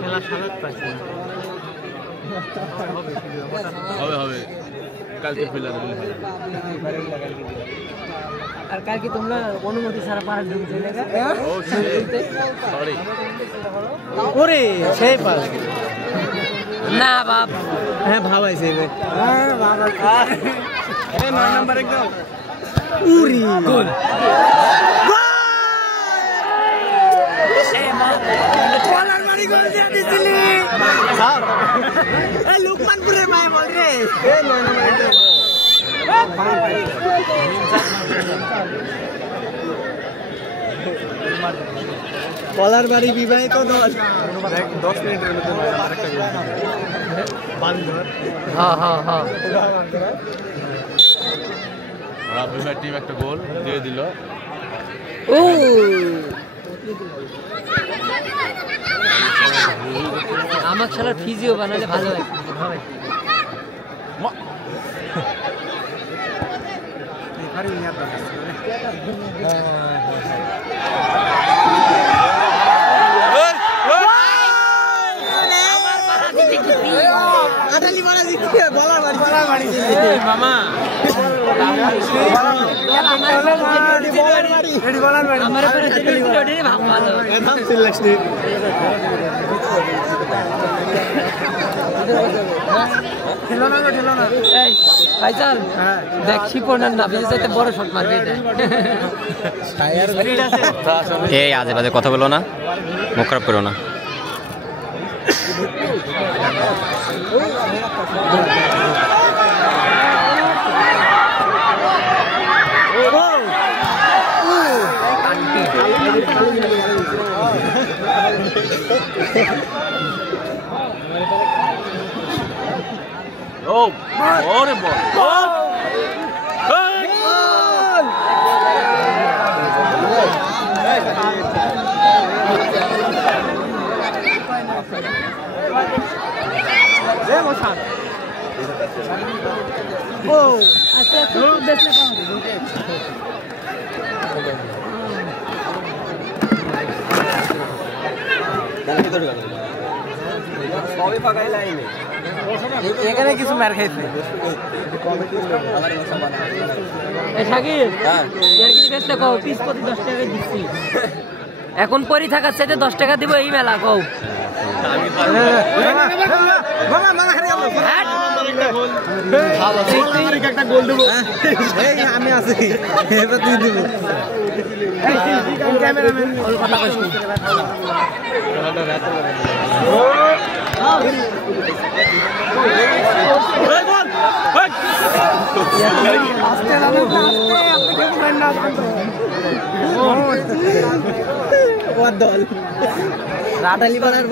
খেলা সারাত পাচ্ছি হবে হবে কালকে ফেলা আর কালকে তোমরা অনুমতি ছাড়া পাহাড় ঢুকে চলে গেলে সরি ওরে সেই পাস না বাপ হ্যাঁ ভাব আইছে হ্যাঁ ভাব আরে 9 নাম্বার একদম উরি গোল কলার মারি গোল দিয়ে দিছিলি স্যার এ লুকমানপুরের মায়ে বল রে এ 9 নাম্বার একদম কলার বাড়ি বিবাহিত দল 10 মিনিটের মধ্যে আরেকটা গোল বান্দর হ্যাঁ হ্যাঁ হ্যাঁ রাবিবার টিম একটা গোল দিয়ে দিল ও আমার খেলার ফিজিও বানালে ভালো হয় রেফারি নিয়ে আসবে আটালি বলা দিচ্ছে বলার বাড়ি মামা আমার পরে রেডি ভাব ভালো একদম সিলেক্টেড খেলো না এই ভাইজান দেখ শিপনার না বিজেতে বড় শট মারবে এটা টায়ার স্পিড আছে এই আজে বাজে কথা বলো না মুখ খারাপ করো না Oh, horrible! Oh, hasta tu desle con. Dale que toca. Sobe pagai লাইনে এখানে কিছু মার খাইছে এই শাকির হ্যাঁ এর কি বেচতে কও পিস প্রতি 10 টাকা দিচ্ছি এখন পরি থাকার চাইতে 10 টাকা দিব এই মেলা কও আমি মামা খালি গেল একটা গোল দেব এই আমি আছি এবার তুই দিব এই ক্যামেরাম্যান ওর কথা কইছ খেলাটা রাত লাগে রাটালি বলার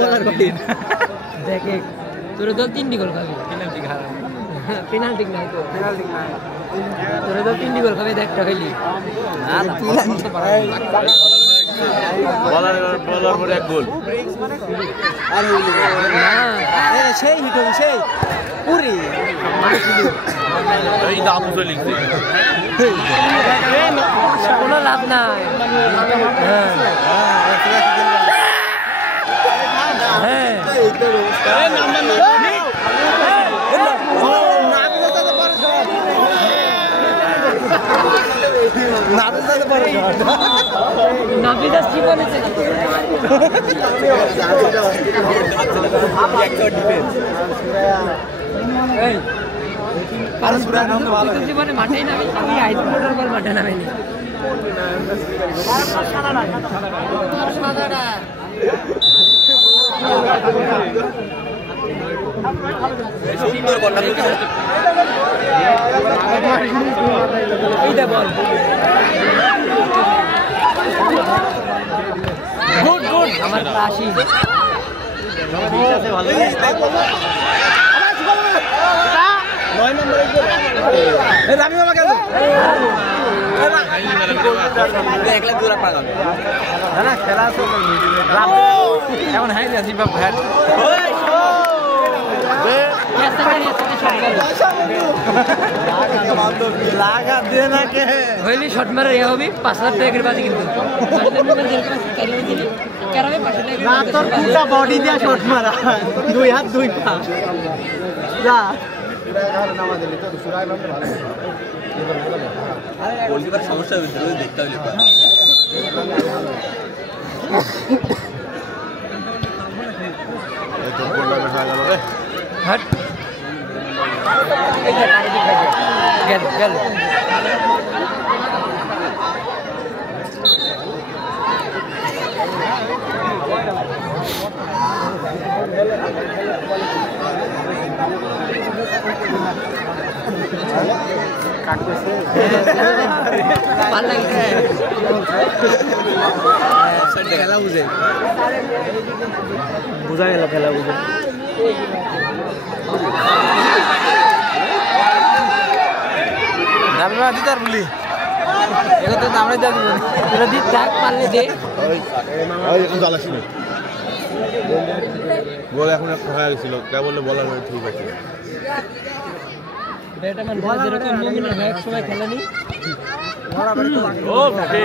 দেখে তোর দল 3টি গোল খাবে পেনাল্টি নাই তো তোর দল 3টি গোল খাবে দেখটা খাইলি বলার পরে এক গোল সেই হিট হবে সেই পুরি এই দাম তো লিখতে কোনো লাভ নাই হ্যাঁ নাবিদাস কি বলেছে জীবনে মাঠেই নামে হাইস্কুলের বল মাঠে নামেনি এইটা বল গুড গুড আমার পাশি ভালো 9 নম্বরে এই রামি মামা কেন একলা দূর পাগল না খেলা তো এখন হাই না জিবা ভাই হইলে শট মারা রে হবি 5000 টাকার বাজি কিন্তু বডি দিয়া শট মারা 2 হাত 2 পা যা সমস্যা দেখতে হইলে हट गल गल খেলা বুঝে বুঝা গেল খেলা বুঝে আমরা দিতে আর বলি এটা তো আমরা যা দিব তোরা দি টাক পারলে দে ওই এখন জল আসিনি বল এখন একটা হয়ে গেছিল কে বললে বলার ঠিক আছে ব্যাটম্যান যেরকম মুমিনের হয়ে এক সময় খেলেনি বলার বাড়ি তো ও ওকে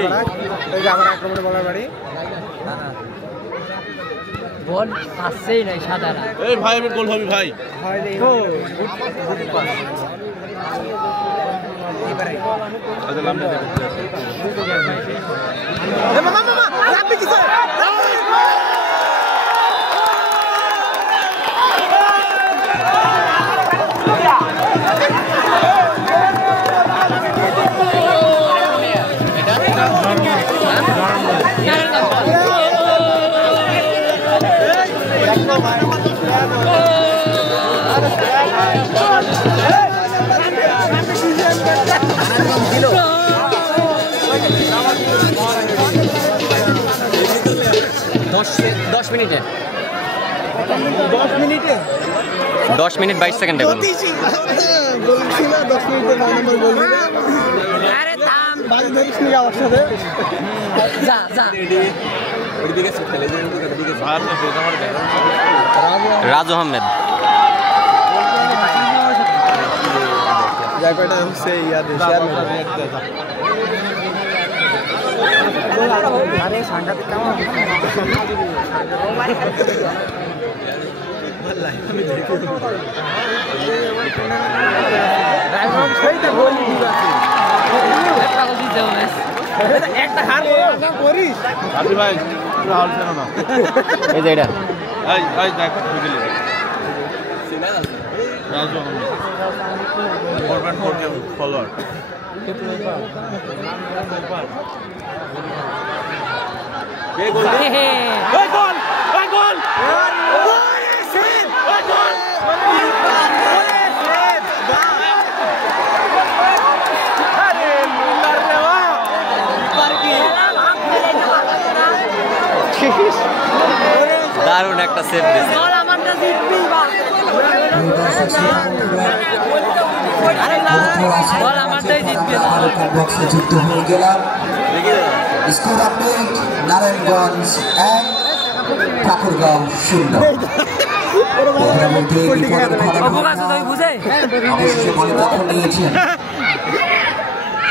এই যে আবার আক্রমণে বলার বাড়ি বল আসছেই নাই সাদারা এই ভাই আমি গোল হবে ভাই ও আচ্ছা লামনে দেখো এ মামা মামা আপনি কি স্যার 10 মিনিটে 10 মিনিট 22 সেকেন্ডে গোল বলছি না 10 মিনিটে 9 নম্বর গোল দিবে আরে থাম বাজি ধরিস নি আমার সাথে যা যা ওইদিকে খেলে যায় ওইদিকে ভাত না ফের আমার রাজু আহমেদ জায়গাটা হচ্ছে ইয়াদ শেয়ার আরে সাংঘাতিক কেমন আমি দেখি রাইমন কইতে গোল দিবা একটা গোল দিতে হবে একটা হার করিস আদি ভাই পুরো হাল ছিল না এই যে এটা এই দেখো বুঝলি সিনা আছে রাজু আহমেদ 4.4 কে ফলোয়ার কে গোল ওই গোল ওই গোল ওরে সেভ ওই গোল ওরে সেভ আরে মুল্লার রে ওয়া পার কি দারুণ একটা সেভ দিয়েছে বল আমারটা জিতবি বল আমারটাই জিতবে বক্সে যুদ্ধ হয়ে গেলাম স্কোর আপডেট নারায়ণগঞ্জ 1 ঠাকুরগাঁও 0 অবশেষে বলে দখল নিয়েছেন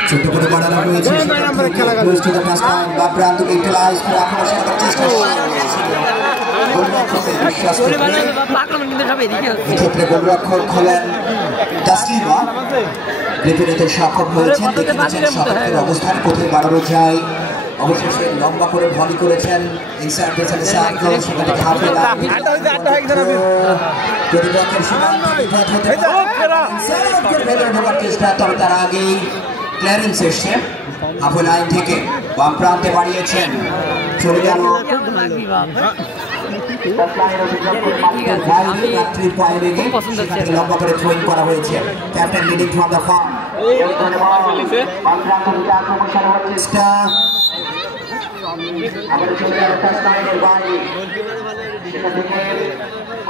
ছোট্ট করে বাড়ানো হয়েছে এক্ষেত্রে গোলরক্ষক হলেন তাসলিমা রেফে নিতে সক্ষম হয়েছেন দেখে নিচ্ছেন সতর্কের অবস্থান কোথায় বাড়ানো যায় অবশেষে লম্বা করে ভলি করেছেন ইনসাইড পেছনে সাইকেল সেখানে হাফে প্রতিপক্ষের সীমান্ত চেষ্টা তবে তার আগেই ক্লিয়ারেন্স এসছে হাফ লাইন থেকে বাম প্রান্তে বাড়িয়েছেন চলে গেল লম্বা করে থ্রোইং করা হয়েছে captain leading from the farm চেষ্টা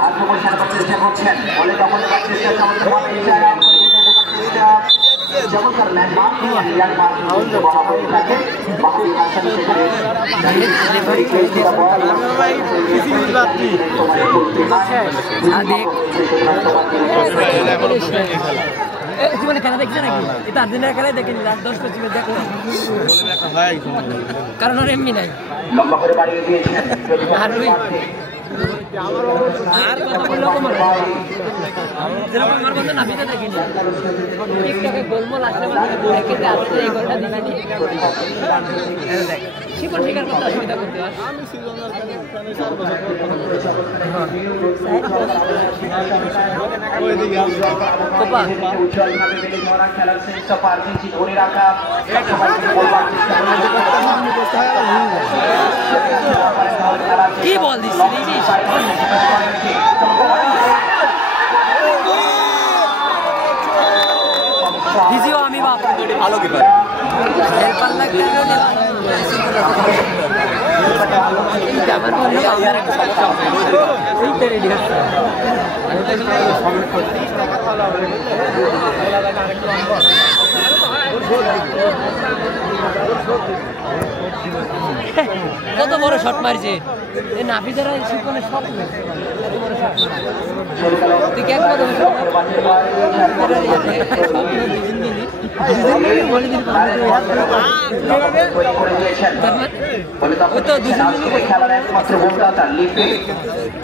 আত্মপ্রসার চেষ্টা করছেন বলে তখন চেষ্টা চমৎকার ল্যান্ডমার্ক ল্যান্ডমার্ক বলা হয়ে থাকে বাকি হাসান জীবনে খেলা দেখছে নাকি? এটা আর্জেন্টিনার খেলাই দেখেনি, লাস্ট 10 পশ্চিমে দেখো, কারণ ওর এমনি নাই। লম্বা করে বাড়িয়ে দিয়েছেন আর ওই আর কথা বললো আমার যেরকম আমার বন্ধু নাবিতে দেখিনি, টিকটকে গোলমোল আসলে মানে দেখে আসলে এই গোলটা দিলেনি। দেখ শিকড় শিকার করতে অসুবিধা করতে হয়। কি বল দিস দিজিও আমি বাপ ভালো কিপার হেল্পার লাগবে আমার বন্ধু আমার একটা সমস্যা আছে এইটা রেডি হচ্ছে কত বড় শট মারছে এই নাফিদারা শিপনে শট মারছে কত বড় শট তুই কেন কত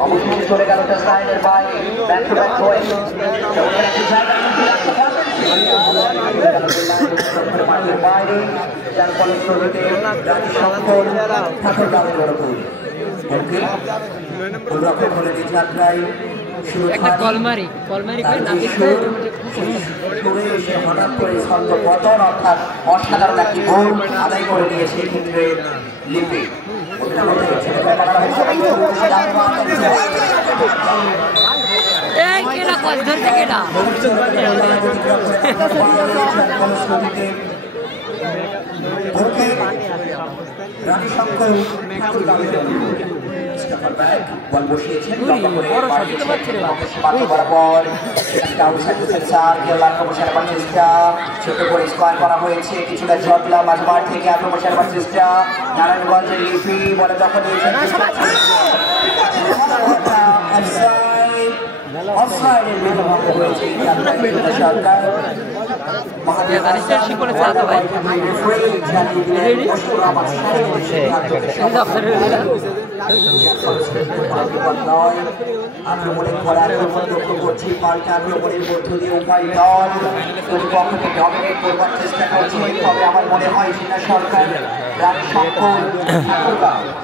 অবশ্যই চলে গেল সাইডের বাইরে ব্যাক টু ব্যাক হয়ে বাইরে যার ফলে শরীরে যাত্রায় একটা কলমারি করে হঠাৎ করে ছন্দ পতন অর্থাৎ অসাধারণ একটি গোল আদায় করে নিয়েছে ক্ষেত্রে লিপি রানীশঙ্কর বল বসিয়েছেন ছোট করে স্কোয়ার করা হয়েছে কিছুটা জটলা মাঝমাঠ থেকে আক্রমণ সারবার চেষ্টা নারায়ণগঞ্জের লিপি বলে দখল নিয়েছেন সরকার আক্রমণের করার লক্ষ্য করছি পাল্টা আক্রমণের মধ্য দিয়ে উভয় দল প্রতিপক্ষকে ডমিনেট করবার চেষ্টা করছে তবে আমার মনে হয় সেটা সরকার রানীশঙ্কর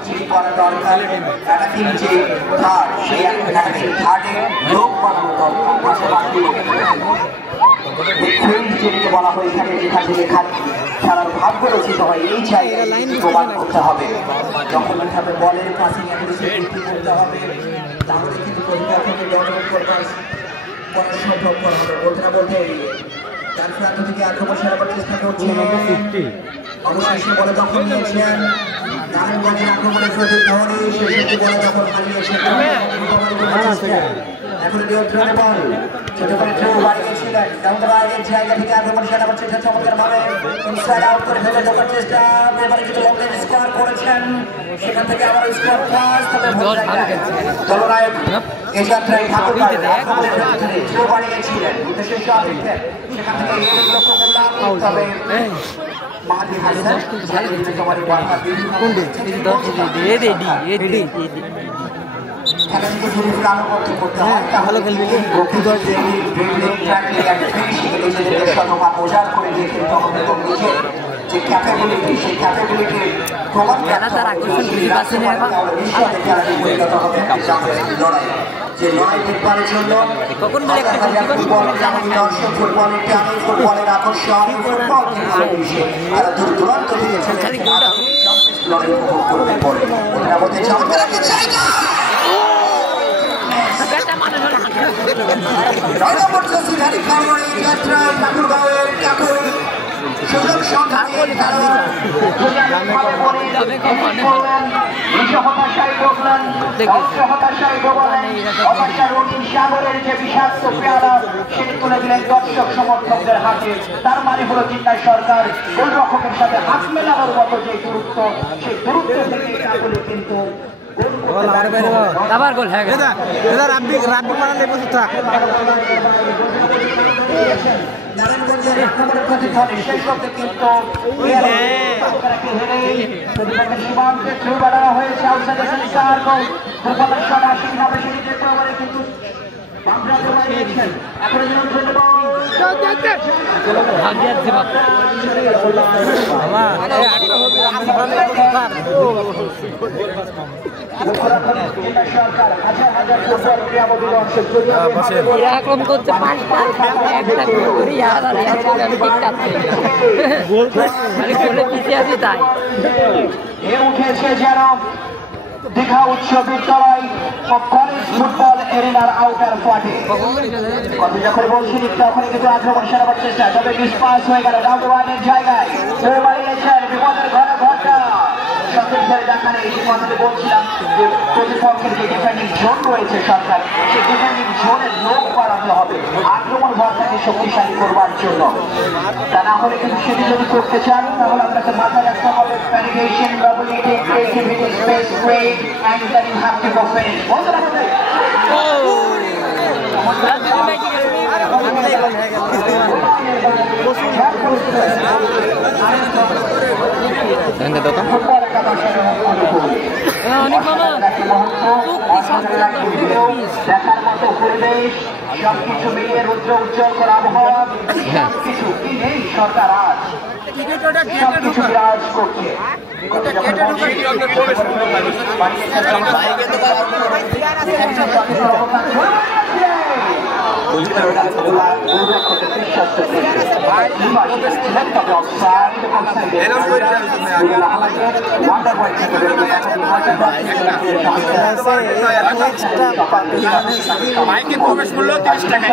যিনি করা দরকার অ্যাটাকিং যে থার্ড সেই অ্যাটাকিং থার্ডে লোক বানানো দরকার পাশাপাশি যেটিকে বলা হয়ে থাকে যেখান থেকে খেলার ভাগ্য রচিত হয় এই জায়গায় প্রমাণ করতে হবে যখন হবে বলের পাশে করতে হবে তাহলে কিন্তু প্রতিপক্ষকে ডমিনেট করবার সম্ভব করা হবে বলতে না বলতে তার প্রান্ত থেকে আক্রমণ সারাবার চেষ্টা করছে অবশেষে বলে দখল নিয়েছেন নারায়ণগঞ্জের আক্রমণের প্রতি ধরে শেষে বলে দখল হারিয়েছেন এখন নিয়ন্ত্রণে বল ছোট করে ট্রেন বাড়িয়েছিলেন ডাউনবাইয়ের জায়গা থেকে আক্রমণ সারাবার চেষ্টা চমৎকারভাবে ইনসাইড আউট করে ফেলে ঢোকার চেষ্টা এবারে কিছু লং রেঞ্জ স্কোয়ার করেছেন সেখান থেকে আবার স্কোয়ার পাস তবে দলনায়ক এই যাত্রায় ঠাকুর বাড়িয়েছিলেন উদ্দেশ্যে সেখান থেকে লক্ষ্য করলাম তবে মাহাদি হাসান খেলাটিকে যদি প্রাণবদ্ধ করতে হয় তাহলে শতভাগ প্রচার করে দিয়ে খেলতে হবে এবং নিজের যে ক্যাপাবিলিটি সেই ক্যাপাবিলিটি প্রমাণ পরিণত হবে লড়াই যে লড়াই দেখবার জন্য দর্শক ফুটবলের টানে ফুটবলের আকর্ষণ ফুটবল তারা দূর দূরান্ত থেকে লড়াই উপভোগ করবে পরে ওটা বলতে চমৎকার একটা জায়গা সুযোগ সন্ধানে সাগরের যে বিষাক্ত পেয়ালা সেটি তুলে দিলেন দর্শক সমর্থকদের হাতে। তার মানে হলো চিন্তায় সরকার গোলরক্ষকের সাথে হাত মেলানোর মতো যে দূরত্ব, সেই দূরত্ব থেকে কাকলি কিন্তু আবার গোল হয়ে গেল। নারায়ণগঞ্জের আক্রমণের প্রতিধ্বনি শেষ করতে কিন্তু সীমান্তে থ্রু বাড়ানো হয়েছে। আউটসাইড সেন্টার গোল ফুটবলের সদা সিংহাবে সেটি দেখতে পারে কিন্তু এখন এরকম করতে পিছিয়ে আছি তাই উঠেছে যেন দীঘা উচ্চ বিদ্যালয় ও কলেজ ফুটবল এরিনার আউটার কোয়ার্টে। কথা যখন বলছি তখনই কিন্তু আক্রমণ সারাবার চেষ্টা, তবে ডিসপাস হয়ে গেল রাউন্ডওয়ানের জায়গায় বাড়িয়েছেন বিপদের ঘরে ঘরটা সঠিক ধরে দেখা নেই। যে কথাটি বলছিলাম যে প্রতিপক্ষের যে ডিফেন্ডিং জোন রয়েছে সরকার, সেই ডিফেন্ডিং জোনের লোক বাড়াতে হবে আক্রমণ ভরটাকে শক্তিশালী করবার জন্য। তা না হলে কিন্তু সেটি যদি করতে চান তাহলে আপনাকে মাথায় রাখতে হবে penetration mobility creativity space create and then you have to go finish. বন্ধুরা দেখার মতো পরিবেশ, সবকিছু মিলিয়ে রুদ্র উজ্জ্বল করা আবহাওয়া, সবকিছু কি নেই সরকার আজ সবকিছু বিরাজ করছে। মাইকে প্রবেশ মূল্য 30 টাকা।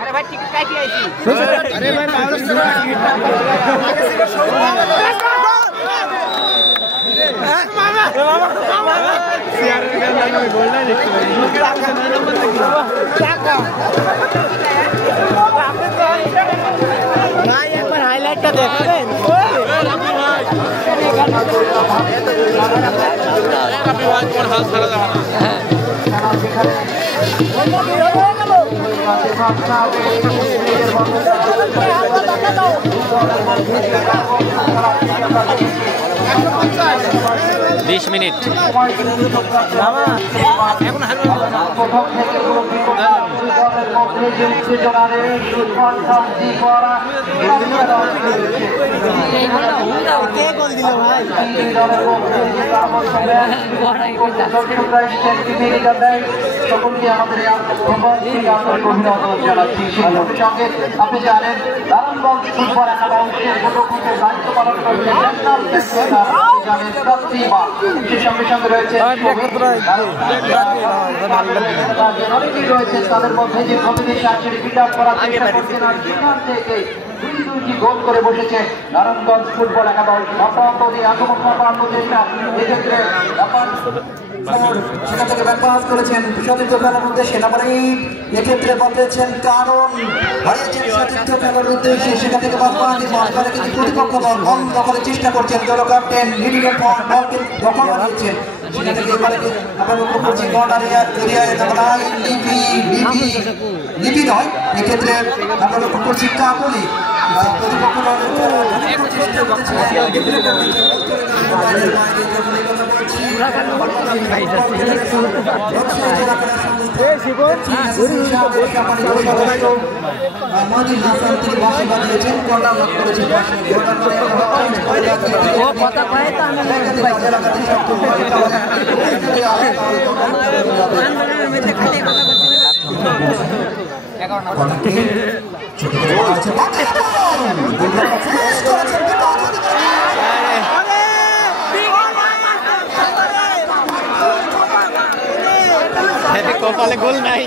আরে ভাই টিকিট কাটি আইছি। আরে ভাই 500 একবার হাইলাইটটা দেখাবেন। বিশ মিনিট আপনি জানেন নারায়ণগঞ্জ ফুটবল একাডেমির দায়িত্ব পালন করছেন সঙ্গে সঙ্গে রয়েছে অনেকেই রয়েছেন, তাদের মধ্যে যে কম্বিনেশন সেটি বিল্ড আপ করার চেষ্টা করছেন। আর সেখান থেকে দুটি গোল করে বসেছে নারায়ণগঞ্জ ফুটবল একাদল। আগমন করবার চেষ্টা এক্ষেত্রে সেখান থেকে ব্যাপার করেছেন সতীর্থ খেলার মধ্যে সেনাবাহিনী এক্ষেত্রে বদলেছেন, কারণ হারিয়েছেন সতীর্থ খেলার উদ্দেশ্যে। সেখান থেকে মাঝখানে কিন্তু প্রতিপক্ষ দল বল দখলের চেষ্টা করছেন। দল ক্যাপ্টেন লিডিংয়ের পর বলকে দখল হারিয়েছেন। সেখান থেকে এবারে আমরা লক্ষ্য করছি বর্ডার এরিয়ায় লিপি নয়, এক্ষেত্রে আমরা লক্ষ্য করছি কাকলি প্রতিপক্ষ কপালে গোল নাই,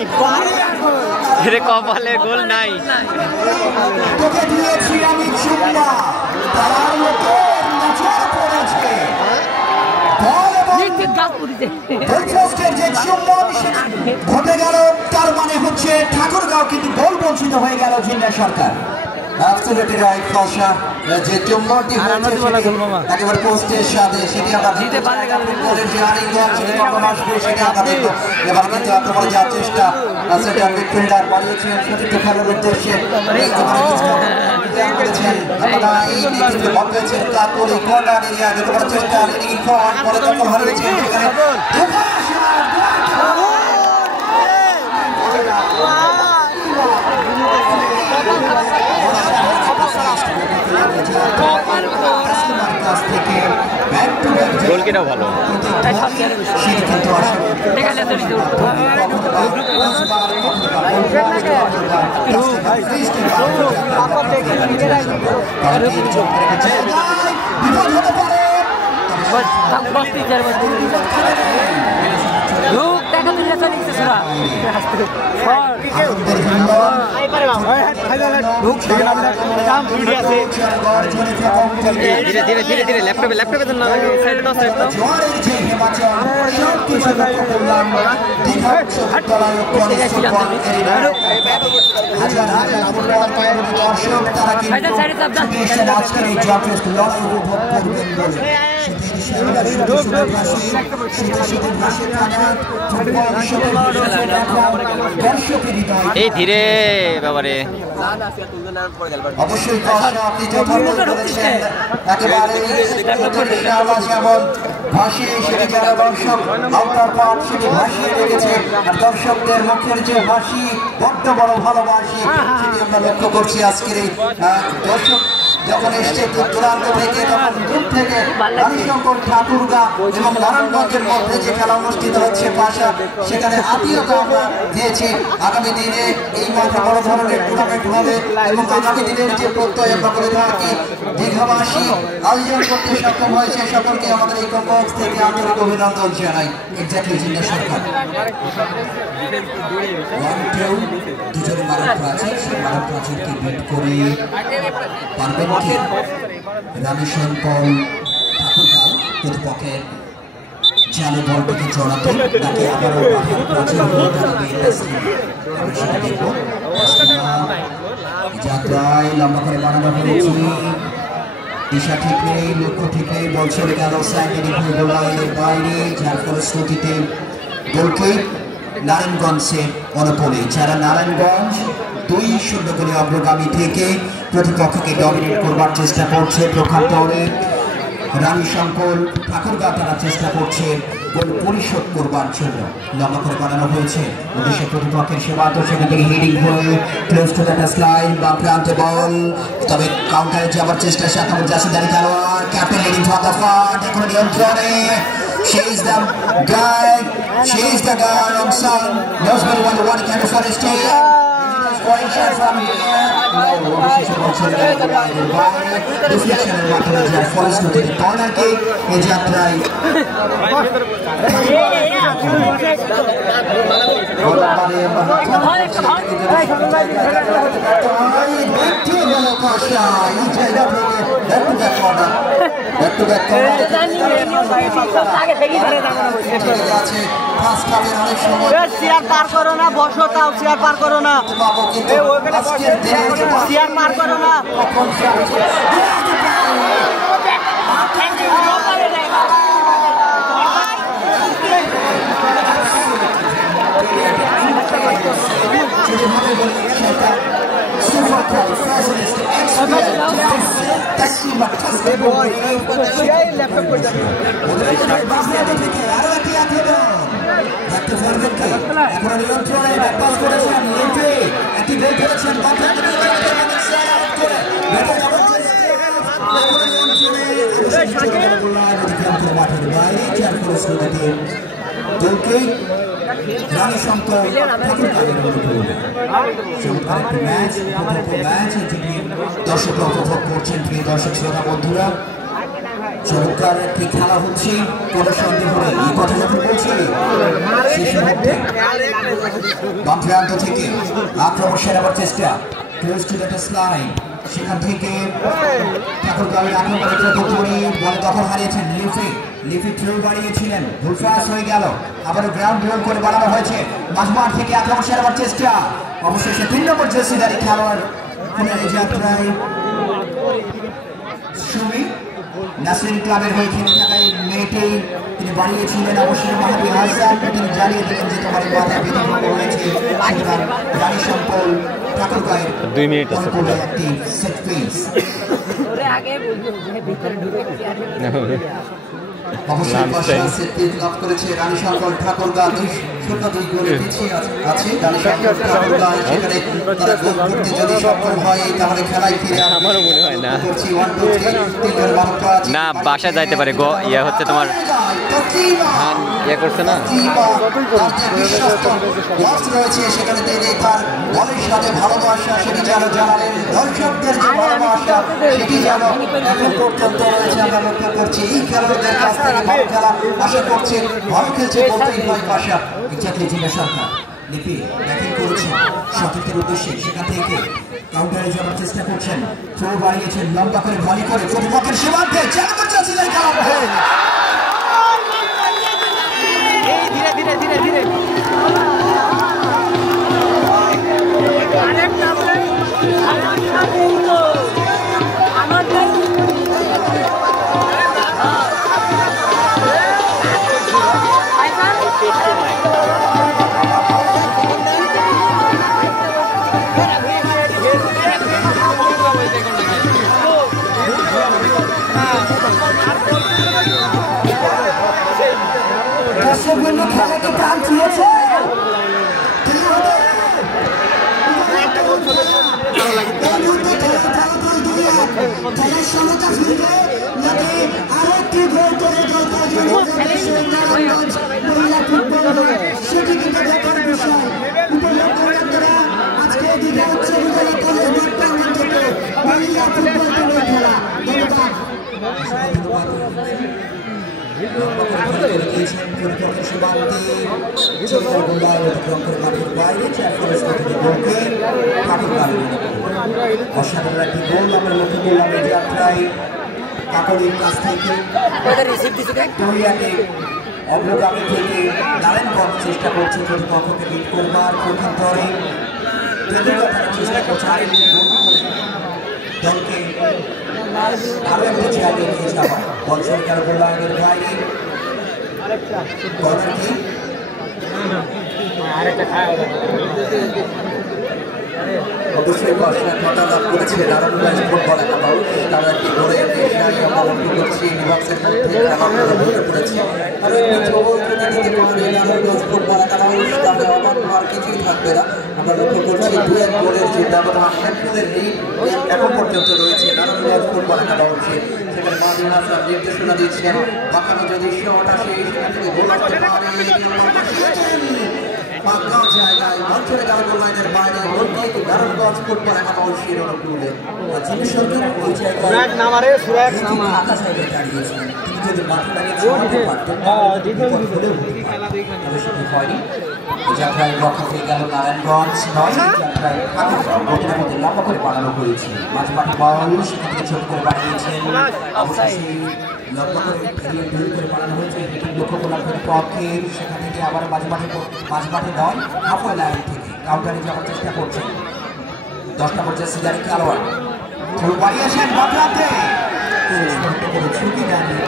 কপালে গোল নাই। তোকে দিয়েছি আমি চুম্মা, তার মতো নজর পড়েছে। যে চুম্বন ঘটে গেল, তার মানে হচ্ছে ঠাকুরগাঁও কিন্তু গোল বঞ্চিত হয়ে গেল জিন্না সরকার। Absolutely right, Fasha. যে চুম্বনটি একেবারে পোস্টের সাথে সেটি আমরা জিতে পারে গেল গোলের যে আরেকজন সেটি কখন আসবে সেটি আমরা দেখব। এবার কিন্তু আক্রমণে যাওয়ার চেষ্টা সেটা মিডফিল্ডার বাড়িয়েছেন সতীর্থ খেলার উদ্দেশ্যে করেছেন। আপনারা এই নেতৃত্বে বল পেয়েছেন, তারপরে কর্নার এরিয়া যেতে করার চেষ্টা রেডিং ফর পরে তখন হারিয়েছেন সেখানে গোলকিটাও ভালো। ধীরে ধীরে ধীরে ল্যাপটপে ল্যাপটপে তো না লাগে সাইডে দাও সাইড দাও। এই ধীরে বাবারে অবশ্যই আপনি বলেছেন একেবারে যেমন ভাসিয়ে সেটি যারা দর্শক আউটার পার্ট সেটি ভাসিয়ে রেখেছে আর দর্শকদের মুখের যে হাসি বড্ড বড় ভালোবাসি সেটি আমরা লক্ষ্য করছি আজকের এই দর্শক যখন এসছে দূর দূরান্ত থেকে তখন দূর থেকে রানীশঙ্কর ঠাকুরগাঁ এবং নারায়ণগঞ্জের মধ্যে যে খেলা অনুষ্ঠিত হচ্ছে পাশা সেখানে আত্মীয়তা আমরা দিয়েছি। আগামী দিনে এই মাঠে বড় ধরনের টুর্নামেন্ট হবে এবং আগামী দিনের যে প্রত্যয় আমরা করে থাকি দীর্ঘমাসী আয়োজন করতে সক্ষম হয়েছে সকলকে আমাদের এই কমপ্লেক্স থেকে আন্তরিক অভিনন্দন জানাই। এক্স্যাক্টলি জিন্না সরকার দুজনে মানব প্রাচীর সেই মানব প্রাচীরকে বিট করে পারবেন কি রানীশঙ্কর ঠাকুরগাঁও প্রতিপক্ষের জালে বলটিকে চড়াতে নাকি আবারও যাত্রায় লম্বা করে বানানো হয়েছে। দিশা ঠিক নেই, লক্ষ্য ঠিক নেই, বল চলে গেল সাইডের বাইরে, যার ফলশ্রুতিতে গোলকে নারায়ণগঞ্জের অনুকূলে যারা নারায়ণগঞ্জ 2-0 গোলে অগ্রগামী থেকে প্রতিপক্ষকে ডমিনেট করবার চেষ্টা করছে। প্রখান্তরে রানীশঙ্কর ঠাকুরগাঁও তারা চেষ্টা করছে গোল পরিশোধ করবার জন্য। লম্বা করে বানানো হয়েছে উদ্দেশ্যে প্রতিপক্ষের সীমান্ত, সেখান থেকে হিডিং হয়ে close to the touch line বা প্রান্তে বল, তবে কাউন্টারে যাওয়ার চেষ্টা শাকামুল জাসিদারি খেলোয়াড় captain leading for the front, এখন নিয়ন্ত্রণে She's the guy on sun. Knows very well what he can do for his team. Scoring shot from here. Deflection and what is that? Falls to the corner kick. Ejatrai. Chair পার করো না, বসো, তাও chair পার করো না, chair পার করো না। রানীশঙ্কর ম্যাচ দর্শকরা উপভোগ করছেন। প্রিয় দর্শক শ্রোতা বন্ধুরা, চমৎকার একটি খেলা হচ্ছে, কোনো সন্দেহ নেই। এই কথা যখন বলছি শেষ মুহূর্তে বাম প্রান্ত থেকে আক্রমণ সেরাবার চেষ্টা, ক্লোজ টু দ্য লাইন, সেখান থেকে ঠাকুরগাঁওয়ের আক্রমণের তরি বলে দখল হারিয়েছেন লিফি থ্রো বাড়িয়েছিলেন, ভুলফ্রাস হয়ে গেল, আবারও গ্রাউন্ড রোল করে বাড়ানো হয়েছে। মাঝমাঠ থেকে আক্রমণ সেরাবার চেষ্টা, অবশেষে 3 নম্বর জার্সিধারী খেলোয়াড় পুনরায় যাত্রায় সুমি নাসরিন ক্লাবের হয়ে খেলে থাকায় মেয়েটেই তিনি বাড়িয়েছিলেন। অবশ্যই মাহাবি হাসান তিনি জানিয়ে দিলেন যে তোমার মাথায় বিধিভঙ্গ হয়েছে, রানী সম্পল ঠাকুরগাঁয়ের 2 মিনিট আছে একটি সেট পিস। অবশ্যই সেট পিস লাভ করেছে রানী সম্পল ঠাকুরগাঁ, 2-0 গোলে পিছিয়ে আছে রানী সম্পল ঠাকুরগাঁ। সেখানে তারা গোল করতে যদি সফল হয় তাহলে খেলায় ফিরে আমারও মনে হয় না না বাসায় যাইতে পারে ইয়ে হচ্ছে তোমার ধান ইয়ে করছে না রয়েছে সেখানে তিনি তার দলের সাথে ভালোবাসা সেটি যেন জানালেন, দর্শকদের যে ভালোবাসা সেটি যেন এখন পর্যন্ত রয়েছে। আমরা লক্ষ্য করছি এই খেলোয়াড়দের কাছ থেকে ভালো খেলা আশা করছে, ভালো খেলছে বলতেই হয় বাসা। এক্স্যাক্টলি জিনা সরকার লিপি ব্যাটিং করেছেন সতীর্থের উদ্দেশ্যে, সেখান থেকে কাউন্টারে যাওয়ার চেষ্টা করছেন, থ্রো বাড়িয়েছেন লম্বা করে ভলি করে প্রতিপক্ষের সীমান্তে ধীরে ধীরে ধীরে খেলাকে টান দিয়েছে। সেটি কিন্তু দেখার বিষয়। আজকে দিকে হচ্ছে খেলা। অসাধারণ একটি গোল আমরা লক্ষ্য করলাম এই যাত্রায় কাকলির কাছ থেকে অগ্রগামী থেকে নারায়ণগঞ্জ চেষ্টা করছে প্রতিপক্ষকে বিট করবার পক্ষান্তরে চেষ্টা করছে দলকে আরো একটা জায়গায় নিয়ে যাওয়া। বল সরকার গোলায়নের বাইরে অবশ্যই ঘটনা লাভ করেছে নারায়ণগঞ্জ ফুটবল একাডেমি, তারা একটি গোলের নেশায় আমরা লক্ষ্য করছি বিভাগের মধ্যে খেলা ভরে পড়েছে। আর একটি প্রবল যদি দিতে পারে নারায়ণগঞ্জ ফুটবল একাডেমি তাহলে অবাক হওয়ার কিছুই থাকবে না। আমরা লক্ষ্য করছি 2-1 গোলের যে ব্যবধান হেডফোনের লিড এখন পর্যন্ত রয়েছে নারায়ণগঞ্জ ফুটবল একাডেমি। সেখানে মাহবুব হাসান নির্দেশনা দিচ্ছেন, বাঁকানো যদি শট আসে সেখান থেকে গোল আসতে পারে। পাঁচগাঁও জায়গায় মঞ্চের গালগোল লাইনের বাইরে গোলকিক নারায়ণগঞ্জ ফুটবল একাডেমির শিরোনামে যিনি সরকার ওই জায়গায় ফাঁকা জায়গায় দাঁড়িয়েছিলেন, তিনি যদি মাঠে দাঁড়িয়ে ছড়াতে পারতেন তবে সেটি হয়নি। এই যাত্রায় রক্ষা হয়ে গেল নারায়ণগঞ্জ, নয় যাত্রায় গতির মধ্যে লম্বা করে বাড়ানো হয়েছে। মাঝমাঠে বল সেখান থেকে ছোট করে বাড়িয়েছেন, অবশেষে লম্বা করে ফেরিয়ে দূর করে বাড়ানো হয়েছে। এটি লক্ষ্য করলাম পক্ষে, সেখান থেকে আবার মাঝমাঠে নয় হাফওয়ে লাইন থেকে কাউন্টারে যাওয়ার চেষ্টা করছেন 10 নম্বর জার্সিধারী খেলোয়াড়, থ্রো বাড়িয়েছেন মাঝমাঠে ছুটি দাঁড়িয়ে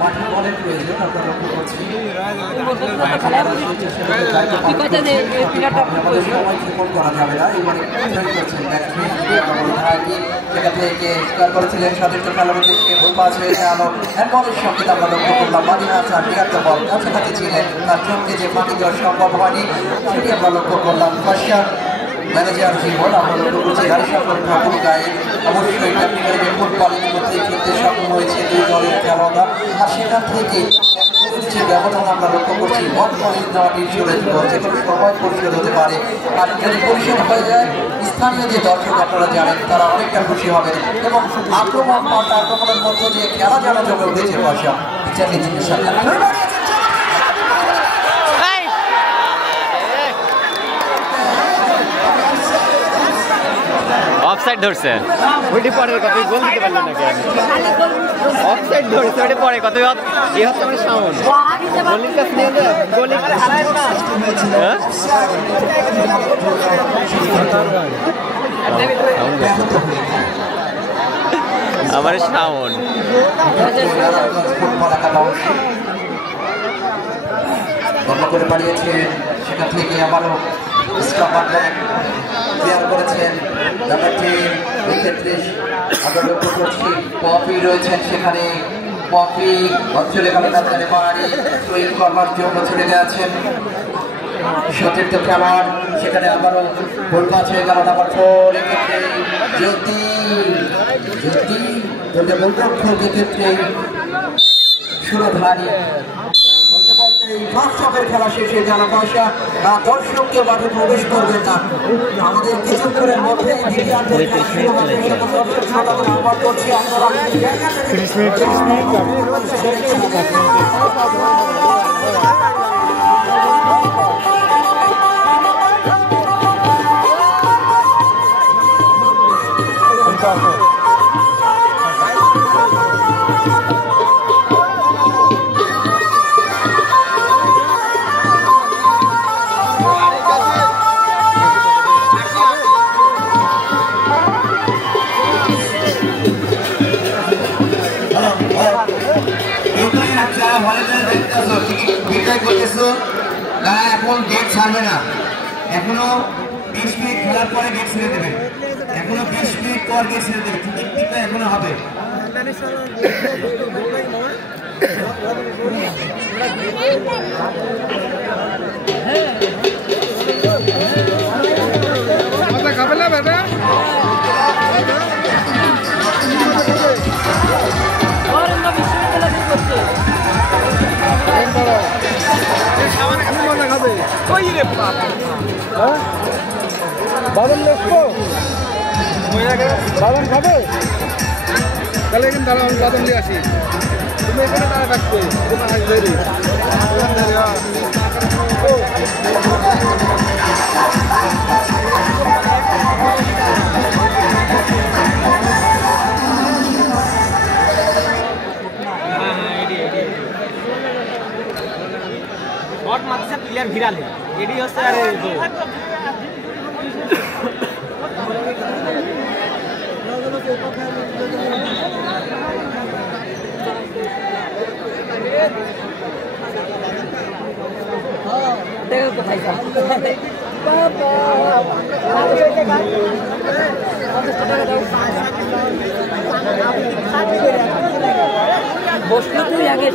মাঠে বলের প্রয়োজন আমরা লক্ষ্য করছি। করা যাবে না এবারে সেটা থেকে স্বীকার করেছিলেন সতীর্থ খেলার উদ্দেশ্যে ভুল পাস হয়ে গেল। বলের সঙ্গে আমরা লক্ষ্য করলাম মাদিনা হাসান বিরাট বল কাছাকাছি ছিলেন, তার চোখকে যে মাটি দেওয়া সম্ভব হয়নি সেটি আমরা লক্ষ্য করলাম। ফার্স্ট ম্যানেজার জীবন আমরা লক্ষ্য করছি রানী সম্পল ঠাকুরগাঁয়ের অবশ্যই টেকনিক্যাল যে ফুটবলের মধ্যে খেলতে সক্ষম হয়েছে দুই দলের খেলোয়াড়রা আর সেখান থেকে যে ব্যবধান আমরা লক্ষ্য করছি 1 পয়েন্ট নেওয়াটি যে কোনো সময় পরিশোধ হতে পারে আর যদি পরিশোধ হয়ে যায় স্থানীয় যে দর্শক আপনারা জানেন তারা অনেকটা খুশি হবেন এবং আক্রমণের মধ্য দিয়ে খেলা যেন জমে উঠেছে পয়সা বিচারের জিনিস অফসাইড ধরছে ওইটি পরের কত গোল দিতে পারলেন না কেন অফসাইড ধরছে ওইটি পরে কত এই হচ্ছে আমার সাউন্ড গোলির কাছে নিয়ে যা গোলি আমার সাউন্ড করে পাঠিয়েছেন সেখান থেকে আবারও ক্লিয়ার করেছেন আমরা লক্ষ্য করছি পপি রয়েছেন সেখানে পপি অঞ্চলে কালাকান্দারে পাহাড়ি শহীদ করবার জন্য চলে গেছেন সতীর্থ খেলোয়াড় সেখানে আবারও গোল পাস হয়ে গেল নাম্বার 4 এক্ষেত্রে জ্যোতি গোলরক্ষক এক্ষেত্রে সুরধারী দর্শকের খেলা শেষে যারা পয়সা দর্শককে মাঠে প্রবেশ করবে না আমাদের কিছুক্ষণের মধ্যে এখন গেট ছাড়বে না এখনো 20 মিনিট খেলার পরে গেট ছেড়ে দেবে এখনো 20 মিনিট পর গেট ছেড়ে দেবে টিকিটটা এখনো হবে খাবে না বেটা বাদাম লেখবো বাদাম খাবে তাহলে কিন্তু তারা আমি বাদাম নিয়ে আসি তুমি এখানে তারা থাকবে प्लेयर विराल है एडी होता है देखो तो भाई साहब বসলে তুই আগে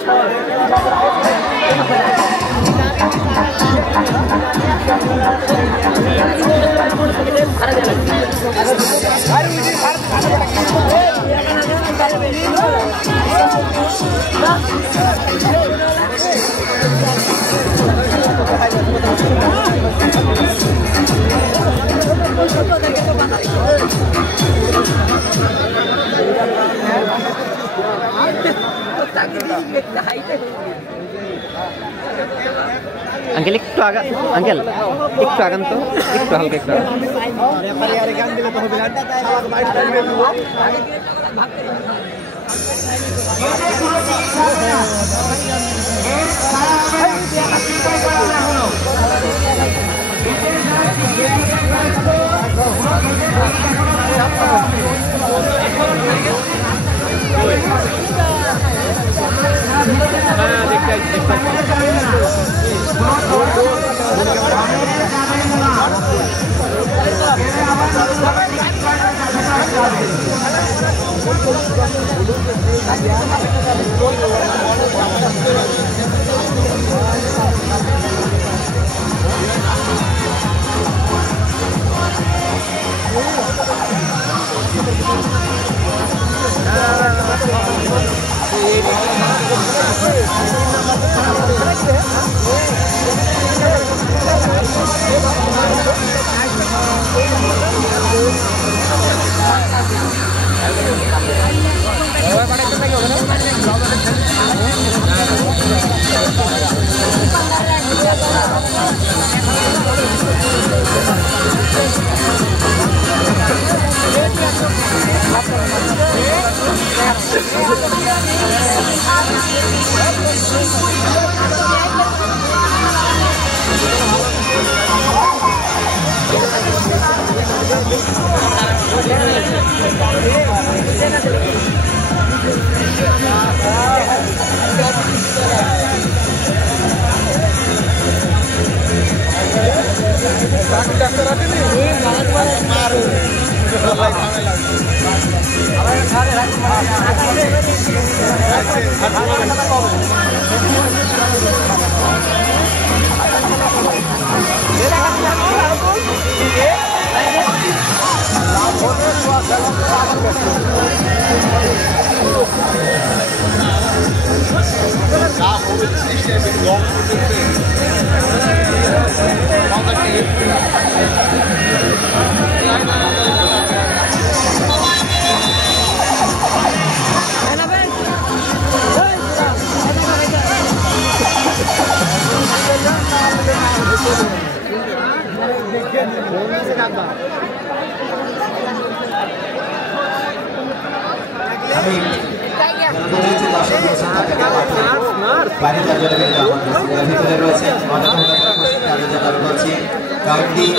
अंकल एक तो आगा अंकल एक तो आगन तो एक तो हल्का एक तो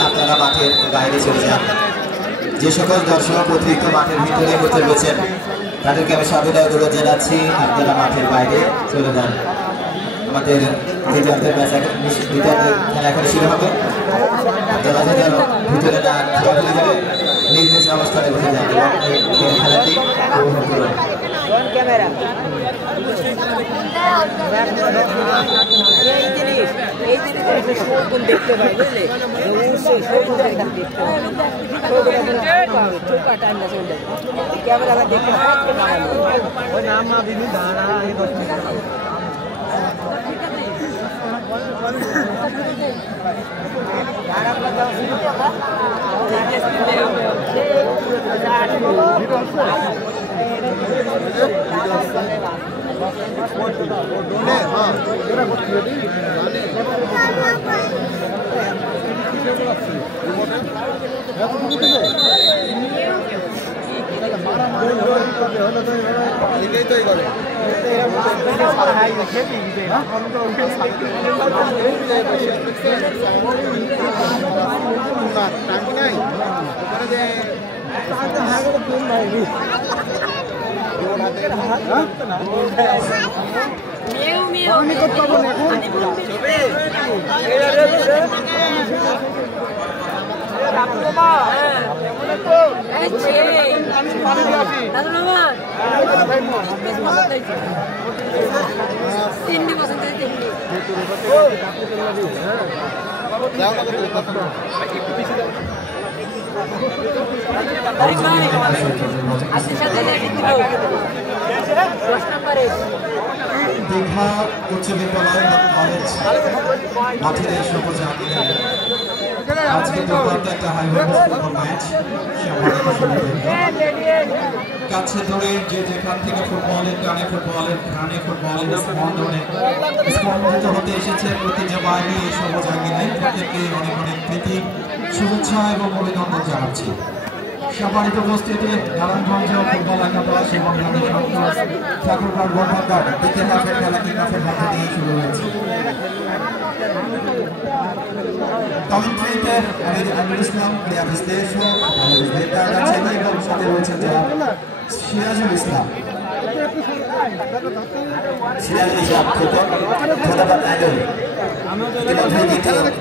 আপনারা মাঠের বাইরে চলে যান। যে সকল দর্শক অতিরিক্ত মাঠের ভিতরে বসে রয়েছেন তাদেরকে আমি সাধুবাদ অনুরোধ জানাচ্ছি, আপনারা মাঠের বাইরে চলে যান। আমাদের দ্বিতীয়ার্ধের খেলা এখন শুরু হবে। আপনারা যেন ভিতরে না খেলা ফেলে যাবে, নিজ নিজ অবস্থানে বসে যান এবং এই খেলাটি উপভোগ করুন। দেখতে পাই বুঝলে, ক্যামেরা দেখতে ওই নাম না দিবি দাঁড়া দীঘা উচ্চ বিদ্যালয় মাঠের সবুজ আজকে দুর্দান্ত একটা হাই ভোল্টেজ ম্যাচ। কাছে ধরে যে যেখান থেকে ফুটবলের গানে ফুটবলের স্পন্দিত হতে এসেছে ঐতিহ্যবাহী এই সবুজ আঙ্গিনায় প্রত্যেককে অনেক অনেক প্রীতি শুভেচ্ছা এবং অভিনন্দন জানাচ্ছি। সম্মানিত উপস্থিতি নারায়ণগঞ্জ ফুটবল একাদশ এবং ঠাকুরগাঁও গোলফার দ্বিতীয় হাফের খেলা কিংফের মধ্যে দিয়ে শুরু হয়েছে। কমেন্ট্রিতে আমির ইসলাম ক্রিয়া বিশ্লেষক এবং সাথে রয়েছেন সিরাজুল ইসলাম। ধন্যবাদ আইডল। ইতিমধ্যে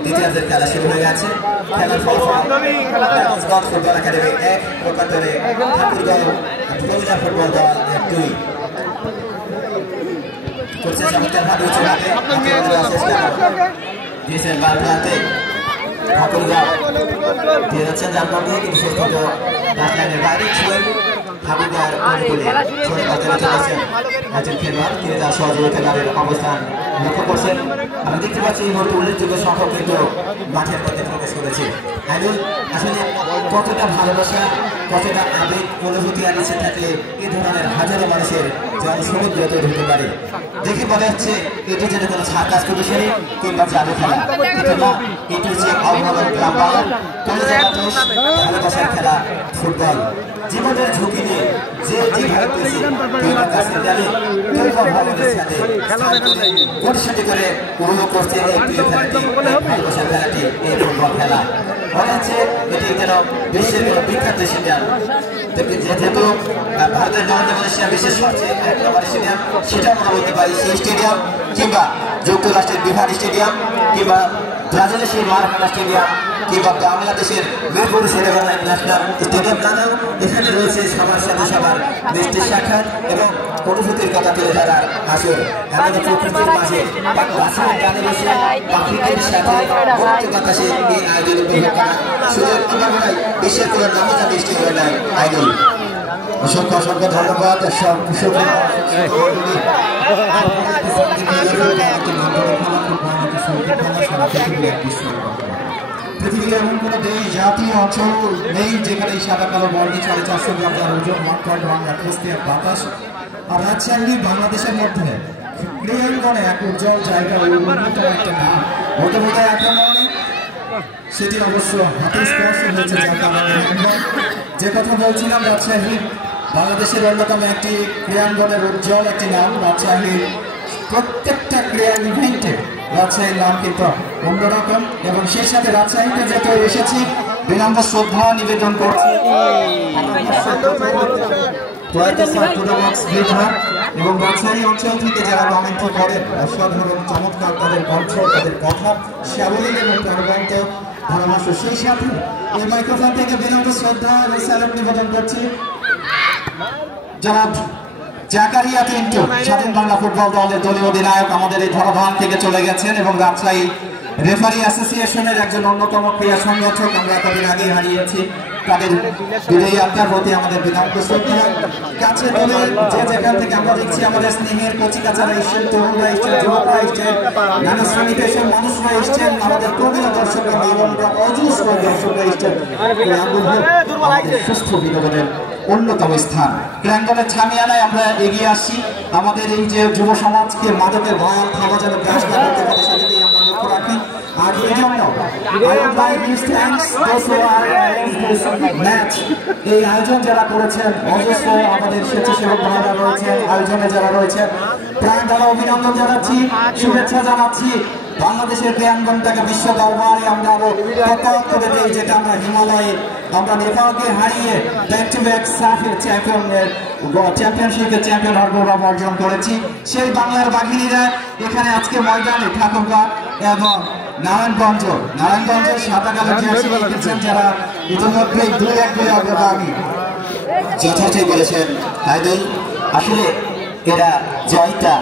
দ্বিতীয়ার্ধের খেলা শুরু হয়ে গেছে। খেলার ফলাফল ফুটবল একাডেমি 1, প্রকান্তরে ঠাকুরগাঁও ফুটবল দল 2। করছে চমৎকার ভাবে দিয়েছেন বারপ্রান্তে ঠাকুরগাঁও দিয়ে যাচ্ছেন যার মধ্যে কিন্তু শেষ পর্যন্ত ডাকলাইনের বাইরে ছুঁয়ে ঠাকুরগাঁওর অনুকূলে ছড়ে বাজারে চলেছেন একজন খেলোয়াড়, তিনি তার সহযোগী খেলোয়াড়ের অবস্থান লক্ষ্য করছেন। আমি দেখতে পাচ্ছি এই মুহূর্তে উল্লেখযোগ্য সংখ্যক কিন্তু মাঠের মধ্যে প্রবেশ করেছে। আইনুল আসলে কতটা ভালোবাসা, কতটা আবেগ অনুভূতি আর ইচ্ছে থাকলে এই ধরনের হাজারো মানুষের যেমন সমুদ্র তৈরি হতে পারে। দেখে মনে হচ্ছে এটি যেন কোনো সার্কাস কম্পিটিশনে কিংবা জাদু খেলা, এটি হচ্ছে অবহেলার গ্রাম বাংলার ভালোবাসার খেলা ফুটবল। জীবনের ঝুঁকি নিয়ে যে পরিস্থিতি করে উপভোগ করছে এই প্রিয় খেলাটি, ভালোবাসার খেলাটি, এই ফুটবল খেলা। মনে হচ্ছে এটি যেন বিশ্বের কোনো বিখ্যাত স্টেডিয়াম, যেহেতু ভারতের নরেন্দ্র মোদী স্টেডিয়াম বিশ্বের সবচেয়ে 1 নম্বর স্টেডিয়াম, সেটা আমরা বলতে পারি সেই স্টেডিয়াম, কিংবা যুক্তরাষ্ট্রের বিভাগ স্টেডিয়াম, কিংবা ব্রাজিলের সেই মারাকানা স্টেডিয়াম, কিংবা বাংলাদেশের মিরপুর শেরেবাংলা ন্যাশনাল স্টেডিয়াম। নানাও এখানে রয়েছে সবার সাথে সবার দৃষ্টির সাক্ষাৎ এবং অনুভূতির কথা তুলে ধরার আসর। আমাদের প্রকৃতির মাঝে গাছের গানে বসে পাখিদের সাথে বাতাসে এই আয়োজন উপভোগ করা সুযোগ আমার মনে হয় বিশ্বের কোনো নামে না বৃষ্টি হয়ে নাই আইডল। অসংখ্য অসংখ্য ধন্যবাদ। পৃথিবীর এমন কোনো দেশ, জাতি, অঞ্চল নেই যেখানে এই সাদা কালো বলটি 450 গ্রাম ওজন, মাঠ ভাঙা কুস্তিয়ার বাতাস আর রাজশাহী বাংলাদেশের মধ্যে ক্রীড়াঙ্গনে এক উজ্জ্বল জায়গা, একটা নাম হতে হতে আক্রমণে সেটি অবশ্য হাতে স্পর্শ হয়েছে। যে কথা বলছিলাম, রাজশাহী বাংলাদেশের অন্যতম একটি ক্রীড়াঙ্গনের উজ্জ্বল একটি নাম। রাজশাহীর প্রত্যেকটা ক্রীড়া ইভেন্টে রাজশাহীর নাম কিন্তু অন্যরকম, এবং সেই সাথে রাজশাহীতে যেতে এসেছি বিনম্র শ্রদ্ধা নিবেদন করছি এবং রাজশাহী অঞ্চল থেকে যারা কমেন্ট করেন, অসাধারণ চমৎকার তাদের কণ্ঠ, তাদের কথা সাবলীল এবং প্রাণবন্ত পরামর্শ। সেই সাথে এই মাইক্রোফোন থেকে বিনম্র শ্রদ্ধা এবং স্যালুট নিবেদন করছি যারা জাকারিয়া টিন্টু, স্বাধীন বাংলা ফুটবল দলের দলীয় অধিনায়ক, আমাদের এই ধরাধাম থেকে চলে গেছেন, এবং রাজশাহী রেফারি অ্যাসোসিয়েশনের একজন অন্যতম ক্রীড়া সংগঠক আমরা এতদিন আগে হারিয়েছি। তাদের বিদায়ী আত্মার প্রতি আমাদের বিনম্র শ্রদ্ধা। কাছে দলে যে যেখান থেকে আমরা দেখছি আমাদের স্নেহের কচিকাচারা এসছেন, তরুণরা এসছেন, যুবকরা এসছেন, নানা শ্রেণী পেশার মানুষরা এসছেন, আমাদের প্রবীণ দর্শকরা এবং অজস্র দর্শকরা এসছেন। সুস্থ বিনোদনের অন্যতম স্থান ক্রীড়াঙ্গনের ছামিয়ানায় আমরা এগিয়ে আসছি। আমাদের এই যে যুব সমাজকে মাদকের ভয়াল খাওয়া যেন গ্রাস না করতে পারে সেদিকেই আমরা লক্ষ্য রাখি। আর এই জন্য এই আয়োজন যারা করেছেন, অজস্র আমাদের স্বেচ্ছাসেবক ভাইরা রয়েছেন, আয়োজনে যারা রয়েছেন, প্রাণ দ্বারা অভিনন্দন জানাচ্ছি, শুভেচ্ছা জানাচ্ছি। বাংলাদেশের ক্রীড়াঙ্গনটাকে বিশ্ব দরবারে আমরা আরো প্রকাশ করে দিই, যেটা আমরা হিমালয়ে আমরা নেপালকে হারিয়ে ব্যাক টু ব্যাক সাফের চ্যাম্পিয়নশিপে চ্যাম্পিয়ন হওয়ার গৌরব অর্জন করেছি। সেই বাংলার বাঘিনীরা এখানে আজকে ময়দানে ঠাকুরগাঁ এবং নারায়ণগঞ্জের সাদা কালো জার্সি লিখেছেন, যারা ইতিমধ্যে 2-1 গোলে অগ্রগামী। যথার্থই বলেছেন আইডল, আসলে এরা জয়িতা,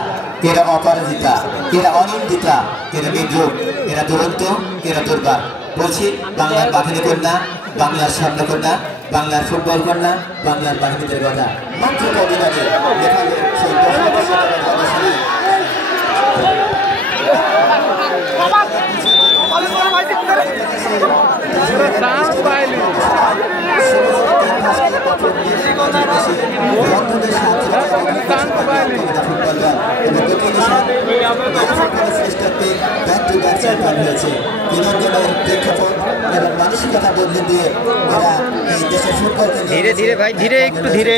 এরা অপরাজিতা, এরা অনিন্দিতা, এরা বিদ্রুপ, এরা দুরন্ত, এরা দুর্বার। বলছি বাংলার বাঘিনী কন্যা, বাংলার স্বর্ণকন্যা, বাংলার ফুটবল কন্যা, বাংলার বাঘিনীদের কথা মাত্র কদিন আগে মানসিকতা বদলে দিয়ে এরা এই দেশের ফুটবলকে ধীরে ধীরে ভাই, ধীরে একটু ধীরে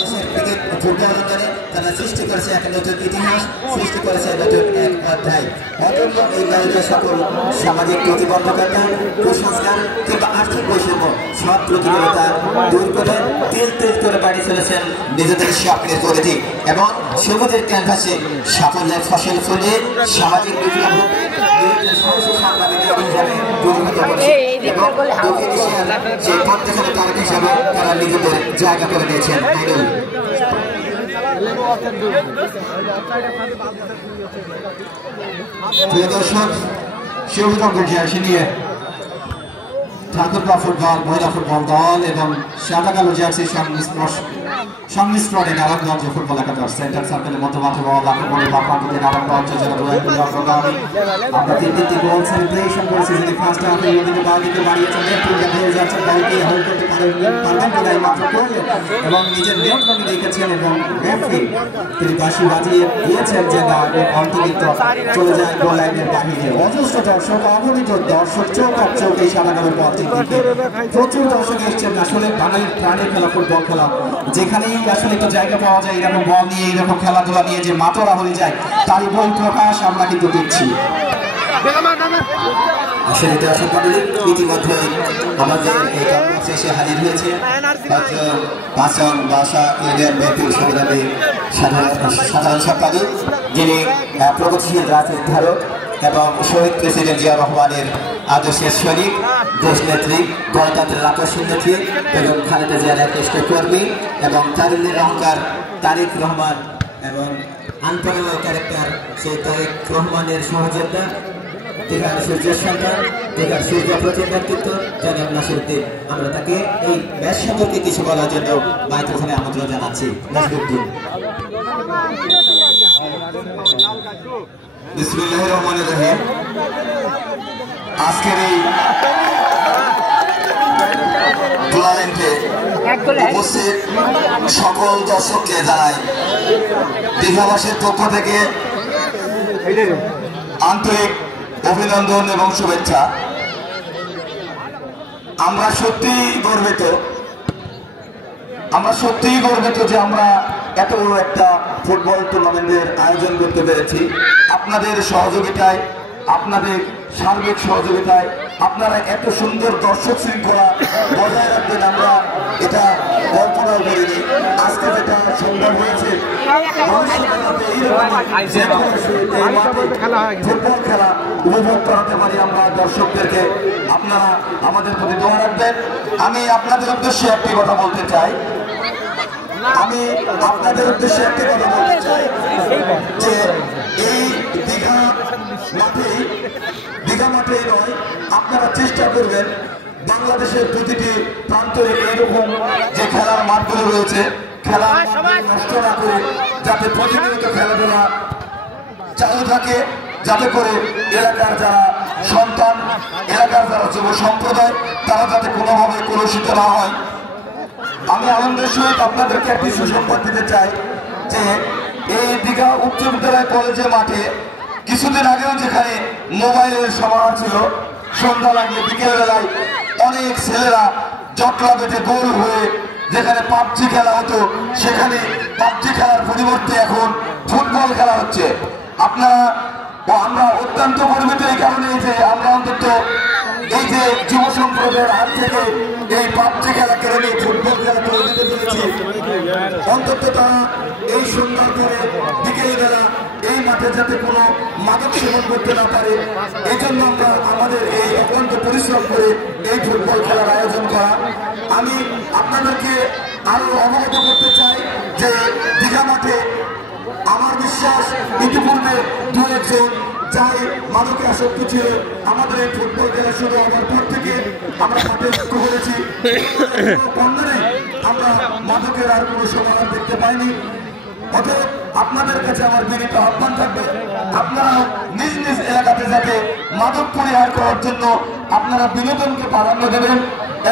দেশের ক্রিকেট ফুটবল অঙ্গনে তারা সৃষ্টি করেছে এক নতুন ইতিহাস, সৃষ্টি করেছে নতুন এক অধ্যায়। অত্যন্ত এই বাইরে সকল সামাজিক প্রতিবন্ধকতা, কুসংস্কার কিংবা আর্থিক বৈষম্য সব প্রতিকূলতা দূর করে তেল তেল করে বাড়ি চলেছেন নিজেদের স্বপ্নের পরিধি, এবং সবুজের ক্যানভাসে সাফল্যের ফসল ফলিয়ে সামাজিক বিপ্লব সেই প্রত্যেকের তারক হিসাবে তারা নিজেদের জায়গা করে দিয়েছেন। প্রিয় দর্শক, সবুজ জার্সি নিয়ে ঠাকুরগাঁ ফুটবল, মহিলা ফুটবল দল এবং সাদা কালো জার্সির সংস্পর্শ সংমিশ্রণে নারায়ণগঞ্জ ফুটবল একাদশ সেন্টার সার্কেলের মধ্যে মাঠে বল লাখো বলে বাপাকে নারায়ণগঞ্জ জেলা অগ্রগামী। আমরা তিনটি গোল সেলিব্রেশন করেছি যদি ফার্স্ট হাফে এদিকে বাদিকে বাড়িয়েছেন নেতৃত্বে ধরে যাচ্ছেন বলকে হোল্ড করতে পারবেন কিনা মাত্র করলেন এবং নিজের নিয়ন্ত্রণে রেখেছেন এবং রেফারি তিনি বাঁশি বাজিয়ে দিয়েছেন যে না অন্তর্গত চলে যায় গোল লাইনের বাহিরে। অজস্র দর্শক অগণিত দর্শক চোখ আর চোখ এই সাদাগামের পথে প্রচুর দর্শক এসছেন। আসলে বাঙালির প্রাণের খেলা ফুটবল খেলা, যেখানেই আসলে একটু জায়গা পাওয়া যায় এরকম বল নিয়ে এরকম খেলাধুলা নিয়ে যে মাতোরা হয়ে যায় তারই বই প্রকাশ আমরা কিন্তু দেখছি। আসলে দর্শক মণ্ডলী ইতিমধ্যে আমাদের এই কমপ্লেক্সে এসে হাজির হয়েছে বাসন বাসা ইউনিয়ন বিএনপির সংগ্রামী সাধারণ সম্পাদক, যিনি প্রগতিশীল রাজনীতির ধারক এবং শহীদ প্রেসিডেন্ট জিয়া রহমানের আদর্শের সৈনিক, দেশ নেত্রী, গণতন্ত্রের আকর্ষণ নেত্রী এবং খালেদা জিয়ার একনিষ্ঠ কর্মী এবং তারুণ্যের অহংকার তারেক রহমান এবং আনপ্যারালাল ক্যারেক্টার সেই তারেক রহমানের সহযোদ্ধা, দীঘার সূর্যের সন্তান, দীঘার সূর্য প্রতিম ব্যক্তিত্ব জনাব নাসিরউদ্দিন। আমরা তাকে এই ম্যাচ সম্পর্কে কিছু বলার জন্য মাইক্রোফোনে আমন্ত্রণ জানাচ্ছি। নাসিরউদ্দিন। বিসমিল্লাহির রহমানির রহিম। আজকের এই টুর্নামেন্টে উপস্থিত সকল দর্শককে জানাই দীঘাবাসীর পক্ষ থেকে আন্তরিক অভিনন্দন এবং শুভেচ্ছা। আমরা সত্যিই গর্বিত যে আমরা এত বড় একটা ফুটবল টুর্নামেন্টের আয়োজন করতে পেরেছি। আপনাদের সহযোগিতায়, আপনাদের সার্বিক সহযোগিতায় আপনারা এত সুন্দর দর্শক শৃঙ্খলা বজায় রাখবেন আমরা এটা কল্পনাও করিনি। আজকে যেটা সম্ভব হয়েছে ফুটবল খেলা উপভোগ করাতে পারি আমরা দর্শকদেরকে, আপনারা আমাদের প্রতি দোয়া রাখবেন। আমি আপনাদের উদ্দেশ্যে একটি কথা বলতে চাই যে এই দীঘা মাঠে নয়, আপনারা চেষ্টা করবেন বাংলাদেশের প্রতিটি প্রান্তে এরকম যে খেলার মাঠগুলো রয়েছে খেলা নষ্ট না করে যাতে প্রতিনিয়ত খেলাধুলা চালু থাকে, যাতে করে এলাকার যারা সন্তান, এলাকার যারা যুব সম্প্রদায় তারা যাতে কোনোভাবে কলুষিত না হয়। আমি আনন্দের সহিত আপনাদেরকে একটি সুসংবাদ দিতে চাই যে এই দীঘা উচ্চ বিদ্যালয় কলেজের মাঠে কিছুদিন আগেও যেখানে মোবাইলের সমাহার ছিল, সন্ধ্যা লাগলে বিকেল বেলায় অনেক ছেলেরা জটলা বেঁধে গোল হয়ে যেখানে পাবজি খেলা হতো সেখানে পাবজি খেলার পরিবর্তে এখন ফুটবল খেলা হচ্ছে। আপনারা আমরা অত্যন্ত গর্বিত এই কারণে যে আমরা অন্তত এই যে যুব সম্প্রদায়ের হাত থেকে এই পাবজি খেলা কেড়ে নিয়ে ফুটবল খেলা করে দিতে পেরেছি। অন্তত তারা এই সুন্দর করে বিকেল বেলা এই মাঠে যাতে কোনো মাদক সেবন করতে না পারে এই জন্য আমরা আমাদের এই অত্যন্ত পরিশ্রম করে এই ফুটবল খেলার আয়োজন করা। আমি আপনাদেরকে আরো অবগত করতে চাই যে দীঘা মাঠে আমার বিশ্বাস ইতিপূর্বে দু একজন যাই মাদকে আসক্ত ছিল আমাদের এই ফুটবল খেলা শুরু হওয়ার পর থেকে আমরা মাঠে লক্ষ্য করেছি আমরা মাদকের আর কোনো সমাধান দেখতে পাইনি। অতএব আপনাদের কাছে আমার বিনীত আহ্বান থাকবে আপনারা নিজ নিজ এলাকাতে যাতে মাদক পরিহার করার জন্য আপনারা বিনোদনকে প্রাধান্য দেবেন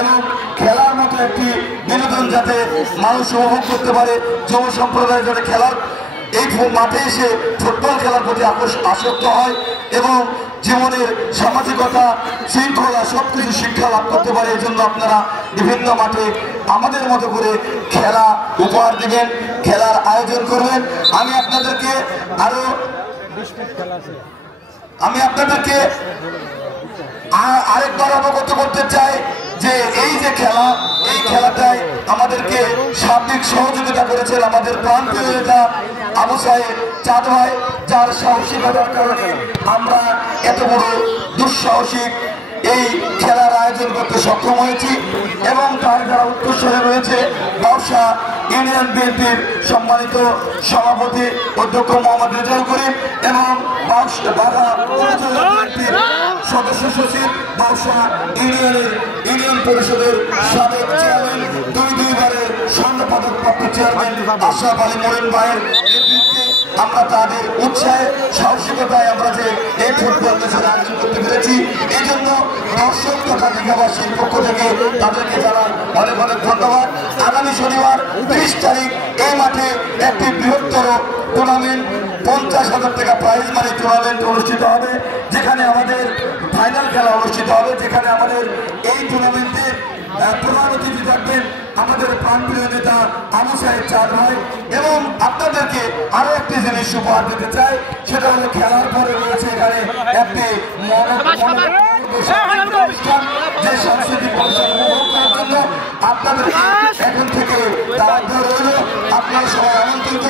এবং খেলার মতো একটি বিনোদন যাতে মানুষ উপভোগ করতে পারে, যুব সম্প্রদায় যাতে খেলার এই মাঠে এসে ফুটবল খেলার প্রতি আসক্ত হয় এবং জীবনের সামাজিকতা শৃঙ্খলা সবকিছু শিক্ষা লাভ করতে পারে। এই জন্য আপনারা বিভিন্ন মাঠে আমাদের মতো করে খেলা উপহার দিবেন, খেলার আয়োজন করবেন। আমি আপনাদেরকে আরেকবার অবগত করতে চাই যে এই যে খেলা, এই খেলাটায় আমাদেরকে সার্বিক সহযোগিতা করেছেন আমাদের প্রান্তীয় নেতা আবু সাহেব চাঁদ ভাই, যার সাহসিকতার কারণে আমরা এত বড় দুঃসাহসিক এই খেলার আয়োজন করতে সক্ষম হয়েছি এবং তার যারা উৎকর্ষে রয়েছে বাউসা ইউনিয়ন বিএনপির সম্মানিত সভাপতি অধ্যক্ষ মোহাম্মদ রেজাউল করিম এবং সদস্য সচিব বাউসা ইউনিয়ন পরিষদের সাবেক চেয়ারম্যান দুইবারের স্বর্ণ পদক প্রাপ্ত চেয়ারম্যান আশরাফ আলী মোরেন ভাইয়ের নেতৃত্বে আমরা তাদের উৎসাহে সাহসিকতায় আমরা যে এই ফুটবল ম্যাচের আয়োজন করতে পেরেছি, এই জন্য দর্শক তথা দীঘাবাসীর পক্ষ থেকে তাদেরকে জানাই অনেক অনেক ধন্যবাদ। আগামী শনিবার 30 তারিখ এই মাঠে একটি বৃহত্তর টুর্নামেন্ট 50,000 টাকা প্রাইজ মানি টুর্নামেন্ট অনুষ্ঠিত হবে, যেখানে আমাদের ফাইনাল খেলা অনুষ্ঠিত হবে, যেখানে আমাদের এই টুর্নামেন্টে প্রধান অতিথি থাকবেন আমাদের প্রাণপ্রিয় নেতা আবু সাহেব চাঁদ ভাই। এবং আপনাদেরকে আরো একটি জিনিস উপহার দিতে চাই, সেটা হলো খেলার পরে রয়েছে এখানে একটি যে সাংস্কৃতিক অনুষ্ঠান উপভোগ করার জন্য আপনাদেরকে এখন থেকে দাওয়াত দেওয়া রইল। আপনারা সবাই আমন্ত্রিত,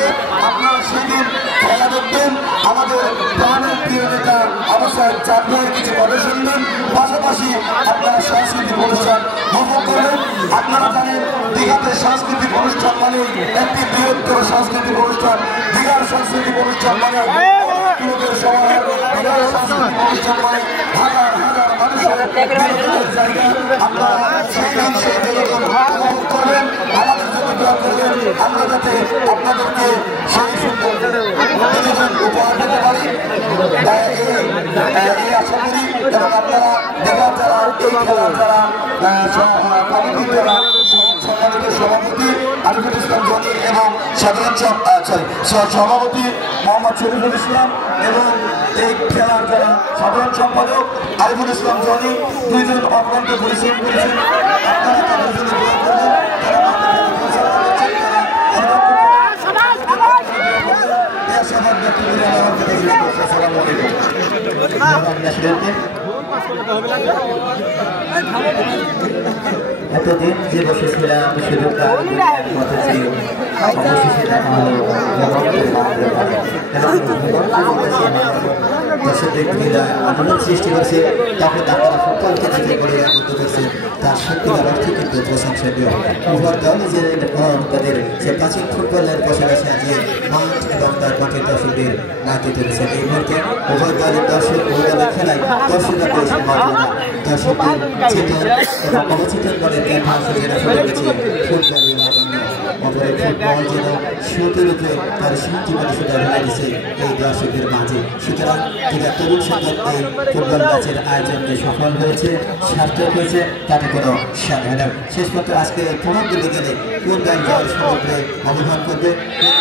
আপনারা সেদিন খেলা দেখবেন, আমাদের প্রাণপ্রিয় নেতা আবু সাহেব চাঁদ ভাইয়ের কিছু কথা শুনবেন, পাশাপাশি আপনারা সাংস্কৃতিক অনুষ্ঠান উপভোগ করবেন। আপনারা জানেন দীঘাতে সাংস্কৃতিক অনুষ্ঠান মানে একটি বৃহত্তর সাংস্কৃতিক অনুষ্ঠান। দীঘার সাংস্কৃতিক অনুষ্ঠান মানে সাংস্কৃতিক অনুষ্ঠান মানে হাজার হাজার মানুষের জায়গা। আপনারা উপভোগ করবেন, আমাদের জন্য দোয়া করবেন, আমরা যাতে আপনাদেরকে সেই সুন্দর উপহার দিতে পারি এই আশা করি। এবং আপনারা দীঘা যারা এই খেলার যারা কমিটির যারা সম্মানিত সভাপতি আরিফুল ইসলাম জনি এবং সাধারণ সভাপতি মোহাম্মদ শরীফুল ইসলাম এবং এই খেলার যারা সাধারণ সম্পাদক আরিফুল ইসলাম জনি, দুইজন অক্লান্ত পরিশ্রম করেছেন। আপনারা তাদের জন্য দোয়া করবেন, এতদিন যে বসেছিলাম শুধু অবশেষে দেখা হলো দর্শকদের ক্রীড়া আন্দোলন সৃষ্টি করছে, তখন আপনারা ফুটবলকে দিকে করে আবদ্ধ করছে, তার সত্যিকার অর্থে কিন্তু প্রশংসনীয়। উভয় দল যে তাদের সে প্রাচীন ফুটবলের পাশাপাশি আজকে মাঠ এবং তার মাঠের দর্শকদের নাচতে চলেছে। এই মুহূর্তে উভয় দলের দর্শক উভয় দলের খেলায় দর্শকরা পেয়েছে মাঠেরা দর্শকদের চেতন এবং অবচেতন দলের ক্যাম্পাস যেটা শুরু করেছে ফুটবলের মাধ্যমে। অপরের ফুটবল যেন সুতরূপে তার শান্তিময় সুতা ঢালাই দিচ্ছে এই দর্শকদের মাঝে। সুতরাং যেটা তরুণ সংঘের এই ফুটবল ম্যাচের আয়োজন যে সফল হয়েছে, সার্থক হয়েছে, তাতে কোনো সন্দেহ নেই। শেষ পর্যন্ত আজকে প্রমাণ দিতে গেলে কোন দল জয়ের সমুদ্রে অবস্থান করবে, কোন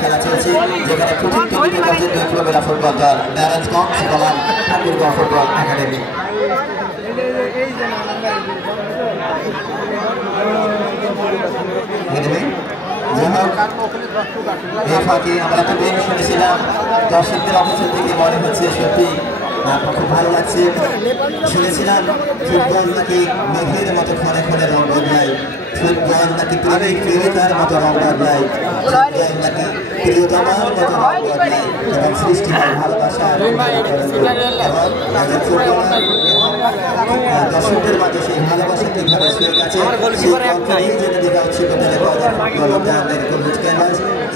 খেলা চলছে, যেখানে ফুটবল দল নারায়ণগঞ্জ বনাম ঠাকুরগাঁও ফুটবল একাডেমি। এই ফাঁকে আমরা তো বেশ শুনেছিলাম, দর্শকদের অবস্থা থেকে মনে হচ্ছে সত্যি খুব ভালো লাগছে। শুনেছিলাম ফুটবল নাকি মেঘের মতো ক্ষণে ক্ষণে রং বদলায়, ফুটবল নাকি প্রেমিক প্রেমিকার মতো রং বদলায়, ফুটবল নাকি প্রিয়তমার মতো রং বদলায় এবং সৃষ্টি হয় ভালোবাসা এবং দর্শকদের মাঝে সেই ভালোবাসা কিভাবে শুয়ে গেছে সেই কল্পনাই যেন দেখা হচ্ছে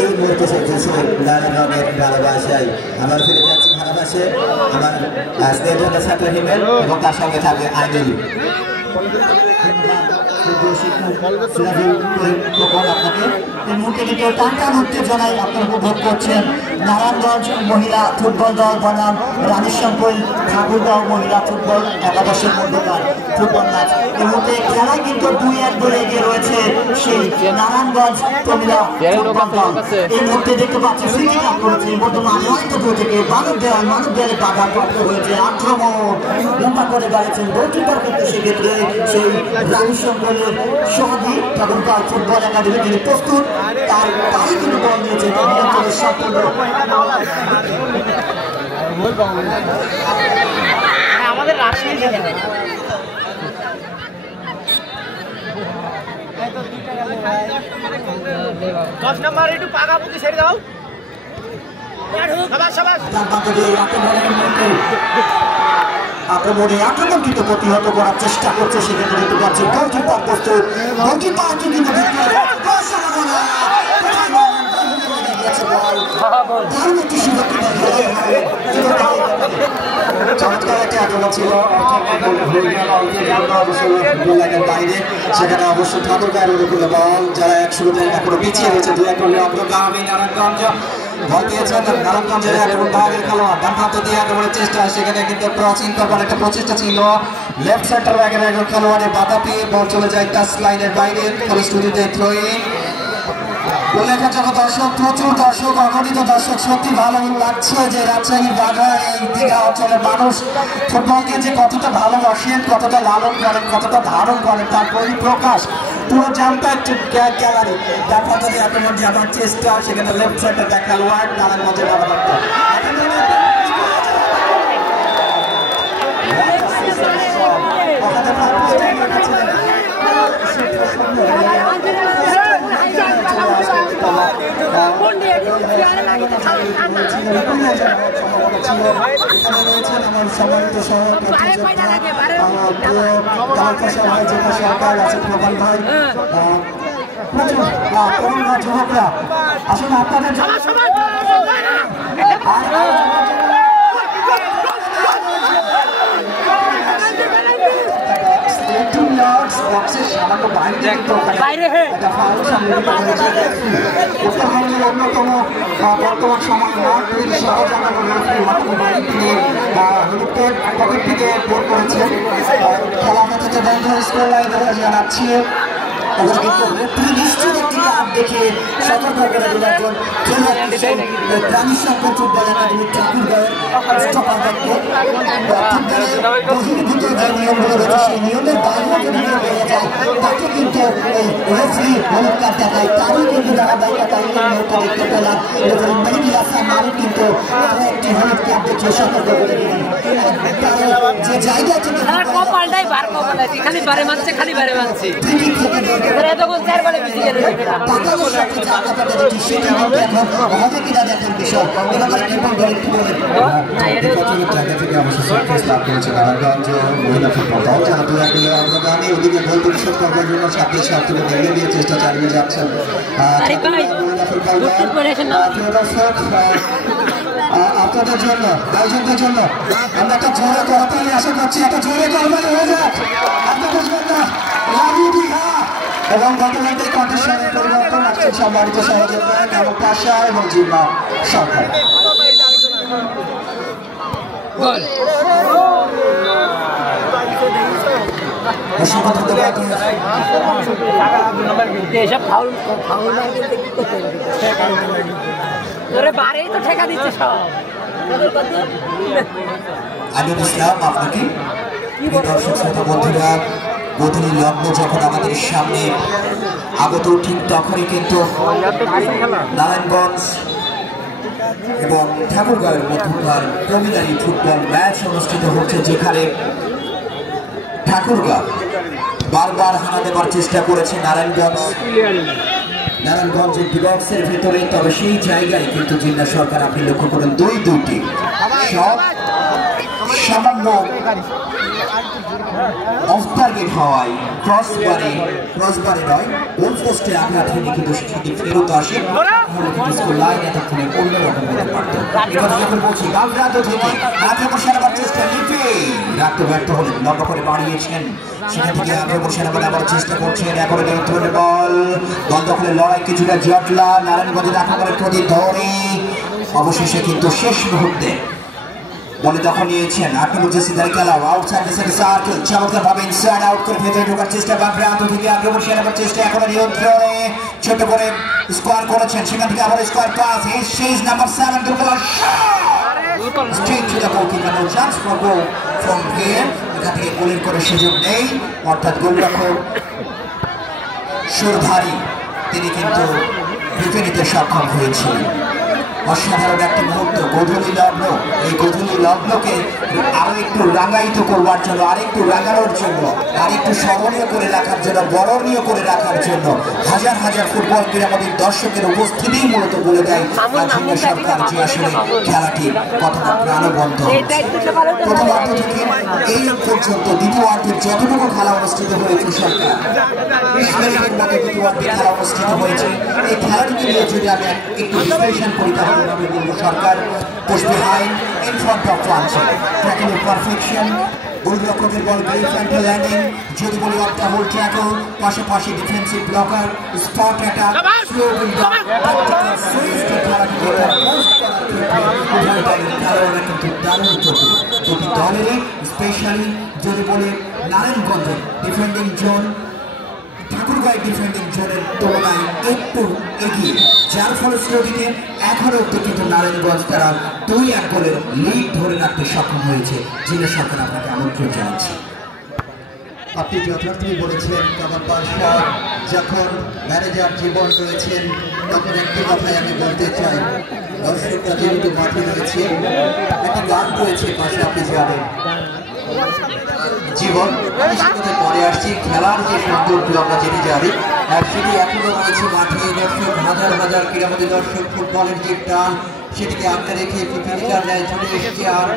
এই মুহূর্তে চলছে লাল রঙের ভালোবাসায়। আমার ফিরে যাচ্ছি ভালোবাসে আমার স্নেহ ছাত্র হিমেল এবং তার সঙ্গে থাকবে আইনুল। এই মুহূর্তে কিন্তু টানটান উত্তেজনায় আপনারা উপভোগ করছেন নারায়ণগঞ্জ মহিলা ফুটবল দল বনাম রানীশঙ্কর ঠাকুরগাঁও মহিলা ফুটবল একাদশের মধ্যকার ফুটবল ম্যাচ। এই মুহূর্তে খেলায় কিন্তু 2-1 গোলে এগিয়ে রয়েছে সেই নারায়ণগঞ্জ মহিলা ফুটবল দল। এই মুহূর্তে দেখতে পাচ্ছি ফ্রি কিক করেছে বর্তমান নয়তো থেকে মানব দেয়ালে বাধা প্রাপ্ত হয়েছে, আক্রমণ লম্বা করে গাড়িয়েছেন গোলকিপার, কিন্তু সেক্ষেত্রে সেই রানীশঙ্করের সহদী ঠাকুরগাঁও ফুটবল একাডেমি তিনি প্রস্তুত, তার পায়ে কিন্তু বল নিয়েছে সম্পূর্ণ আমাদের রাজশাহী জেলা 10 নম্বর একটু পাকাপুকি ছেড়ে দাও আক্রমণে আক্রমণকৃত প্রতিহত করার চেষ্টা করছে সেক্ষেত্রে দেখতে পাচ্ছি গোলকিপার প্রস্তুত গোলকিপার কিন্তু চমৎকার একটা আক্রমণ ছিল বাইরে সেখানে অবশ্য ঠাকুরগাঁয়ের অনুকূলে বল যারা 1-0 এখনো পিছিয়ে রয়েছে 2-1 গোলে অগ্রগামী নারায়ণগঞ্জ বল দিয়েছেন নারায়ণগঞ্জের একেবারে বাইরের খেলোয়াড় ডান হাতে দিয়ে একেবারে চেষ্টা সেখানে কিন্তু প্রাচীন তারপর একটা প্রচেষ্টা ছিল লেফট সেন্টার ব্যাকের একজন খেলোয়াড়ের বাধা পেয়ে বল চলে যায় টাচ লাইনের বাইরে পরিস্থিতিতে থ্রোইং উল্লেখযোগ্য দর্শক প্রচুর দর্শক অগণিত দর্শক সত্যি ভালো লাগছে যে রাজশাহীর বাজার এই দীঘা অঞ্চলের মানুষ ফুটবলকে যে কতটা ভালোবাসেন কতটা লালন করেন কতটা ধারণ করেন তার পরিপ্রকাশ পুরো জানটা একটু গ্যালারি দেখা যদি আক্রমণ যাবার চেষ্টা সেখানে লেফট সাইডে দেখা ওয়ার্ড নানান মধ্যে বাধা রাখতে আমার সম্মানিত সরকার আছে প্রধান ভাই যুবকরা আসলে আপনাদের উত্তরবঙ্গের অন্যতম বর্তমান সময় পকেট থেকে ভোট করেছেন খেলা থেকে বন্ধ স্কুল লাইব্রেরি জানাচ্ছি দেখে সতর্ক করে দিল একজন প্রাণী সম্পদ ফুটবল একাডেমি বহির্ভূত যে নিয়মগুলো রয়েছে সেই নিয়মের বাইরে যদি বেড়ে যায় তাকে কিন্তু এই রেফারি হলুদ কার্ড দেখায় তারই কিন্তু ধারাবাহিকতা এই মুহূর্তে দেখতে পেলাম মেহেদী হাসান মারু কিন্তু আরো একটি হলুদ কার্ড দেখিয়ে সতর্ক করে দিলেন যে জায়গা থেকে খালি বারে মানছে খালি বারে মানছে এতক্ষণ 4 বলে পিছিয়ে গেল নারায়ণগঞ্জ মহিলা ফুটবল দল যারা 2-1 অগ্রগামী ওদিকে গোল পরিশোধ করবার জন্য ছাত্রী ছাত্রীকে দেখে দিয়ে চেষ্টা চালিয়ে যাচ্ছেন আপনাদের জন্য দর্শকদের জন্য আমরা একটা জোরে করতালি আশা করছি একটা জোরে করতালি হয়ে যাক আপনাদের জন্য এবং গতকালকে কন্ডিশনের পরিবর্তন আসছে সম্মানিত সহযোগিতা নামক পাশা এবং জিম্মা সরকার আমিনুল ইসলাম আপনাকে দর্শক শ্রোতা বন্ধুরা গোধূলি লগ্ন যখন আমাদের সামনে আগত ঠিক তখনই কিন্তু নারায়ণগঞ্জ এবং ঠাকুরগাঁয়ের মধ্যকার প্রিলিমিনারি ফুটবল ম্যাচ অনুষ্ঠিত হচ্ছে যেখানে ঠাকুরগাঁ বারবার হানা দেওয়ার চেষ্টা করেছে নারায়ণগঞ্জের ডিবক্সের ভেতরে তবে সেই জায়গায় কিন্তু জিন্না সরকার আপনি লক্ষ্য করেন দুটি সব সামান্য অফ টার্গেট হওয়ায় ক্রসবারে নয় গোল পোস্টে আঘাত হয়ে কিন্তু সেটি ফেরত আসে স্কুল লাইন এতক্ষণে অন্যরকম হতে পারত এবার যখন বলছি বাগরাদ থেকে আক্রমণ সারাবার চেষ্টা লিপে রাখতে ব্যর্থ হলেন লম্বা করে বাড়িয়েছেন সেখান থেকে আক্রমণ সারাবার আবার চেষ্টা করছেন এখন নিয়ন্ত্রণে বল দখলে লড়াই কিছুটা জটলা নারায়ণগঞ্জের আক্রমণের প্রতি ধরে অবশেষে কিন্তু শেষ মুহূর্তে বলে দখল নিয়েছেন আক্রমণ সিদ্ধার খেলা আউটসাইড সার্কেল চমৎকারভাবে ইনসাইড আউট করে ভেতরে ঢোকার চেষ্টা বাগরাদ থেকে আক্রমণ সারাবার চেষ্টা এখন নিয়ন্ত্রণে ছোট করে স্কোয়ার করেছেন সেখান থেকে আবার স্কোয়ার পাস শেষ নাম্বার 7 দুর্বল straight to the goalkeeper, no chance for goal from here. এখান থেকে গোলের করে সুযোগ নেই অর্থাৎ গোলরক্ষক সুরধারী তিনি কিন্তু বিপে নিতে সক্ষম হয়েছিলেন অসাধারণ একটি মুহূর্ত, গোধূলি লগ্ন। এই গোধূলি লগ্নকে আরো একটু রাঙায়িত করবার জন্য, আরেকটু রাঙানোর জন্য, আরেকটু স্মরণীয় করে রাখার জন্য, বরণীয় করে রাখার জন্য হাজার হাজার ফুটবল ক্রীড়ামোদীর দর্শকের উপস্থিতি মূলত বলে দেয় ঝিনা সরকার যে আসলে খেলাটি কতটা প্রাণবন্ত। প্রথমার্ধ থেকে এই পর্যন্ত দ্বিতীয়ার্ধের যতটুকু খেলা অনুষ্ঠিত হয়েছে সরকার দ্বিতীয়ার্ধে খেলা অনুষ্ঠিত হয়েছে, এই খেলাটিকে নিয়ে যদি আমি একটু বিশ্লেষণ করি তাহলে আমি বলবো সরকার push behind in front of France, tackle with perfection, গোলরক্ষকের বল গেল ফ্রন্টে ল্যান্ডিং, যদি বলি অফ দ্য হোল ট্যাকল, পাশাপাশি defensive blocker, spot attack, slow build up, tactical switch খেলাটিকে পোস্ট করার ক্ষেত্রে কিন্তু দারুণ দুটি দলেরই, স্পেশালি যদি বলি নারায়ণগঞ্জের ডিফেন্ডিং জোন ঠাকুরগাঁও ডিফেন্ডিং জোনের তুলনায় একটু এগিয়ে, যার ফলশ্রুতিতে এখনো অব্দি কিন্তু নারায়ণগঞ্জ তারা 2-1 গোলের লিড ধরে রাখতে সক্ষম হয়েছে। জিনা সরকার আপনাকে আমন্ত্রণ জানাচ্ছি। আপনি যথার্থই বলেছেন কামাল পাশা, যখন ম্যানেজার জীবন রয়েছেন তখন একটি কথাই আমি বলতে চাই, দর্শকরা যেহেতু মাঠে রয়েছে, একটা গান রয়েছে পাশে আপনি জানেন জীবন, আমি সেটাতে পরে আসছি। খেলার যে সৌন্দর্য আমরা জেনে জানি সেটি এখনো রয়েছে মাঠে, দর্শক হাজার হাজার ক্রীড়ামোদী দর্শক, ফুটবলের যে টান সেটিকে আঁকড়ে রেখে পিপিলিকার ন্যায় ছুটে এসেছে, আর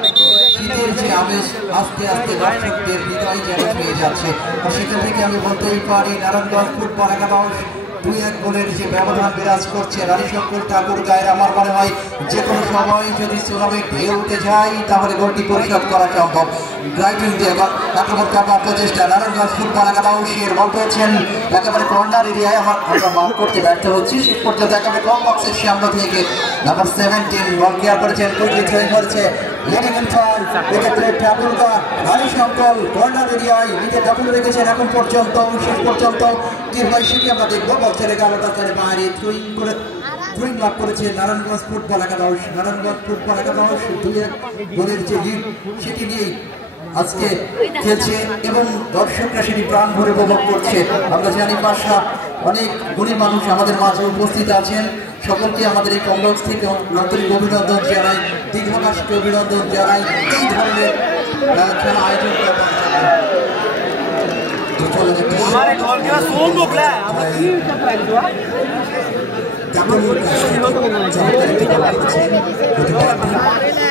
শীতের যে আবেশ আস্তে আস্তে দর্শকদের হৃদয় যেন ছুঁয়ে যাচ্ছে। সেখান থেকে আমি বলতেই পারি নারায়ণগঞ্জ ফুটবল একাদশ 2-1 গোলের যে ব্যবধান বিরাজ করছে রানীশঙ্কর ঠাকুরগাঁয়ের, আমার মনে হয় যে কোনো সময় যদি সুনামি ঢেউ উঠে যায় তাহলে গোলটি পরিশোধ করা সম্ভব। ড্রাইভিং দিয়ে আক্রমণ করবার প্রচেষ্টা নারায়ণগঞ্জ ফুটবল একাদশের বল পেয়েছেন একেবারে কর্নার এরিয়ায়, আমরা মার্ক করতে ব্যর্থ হচ্ছি। শেষ পর্যন্ত একেবারে কম বক্সের সামনে থেকে নাম্বার 17 বল কেয়ার করেছেন, কুইকলি থ্রোইং করেছে লিডিং ইন ফ্রন্ট, এক্ষেত্রে ঠাকুরগাঁ রানীশঙ্কর কর্নার এরিয়ায় নিজে দখল রেখেছেন এখন পর্যন্ত। শেষ পর্যন্ত কি হয় সেটি আমরা দেখবো। বল ছেড়ে গেল তাদের বাইরে, থ্রোইং লাভ করেছে নারায়ণগঞ্জ ফুটবল একাদশ। নারায়ণগঞ্জ ফুটবল একাদশ 2-1 গোলের যে লিড সেটি নিয়েই আজকে খেলছে এবং দর্শকরা সেটি প্রাণ ভরে উপভোগ করছে। আমরা জানি পাশা অনেক গরিব মানুষ আমাদের মাঝে উপস্থিত আছেন, সকলকে আমাদের এই কমপ্লেক্স থেকে আন্তরিক অভিনন্দন জানাই, দীর্ঘবাসীকে অভিনন্দন জানাই এই ধরনের খেলা আয়োজন করবার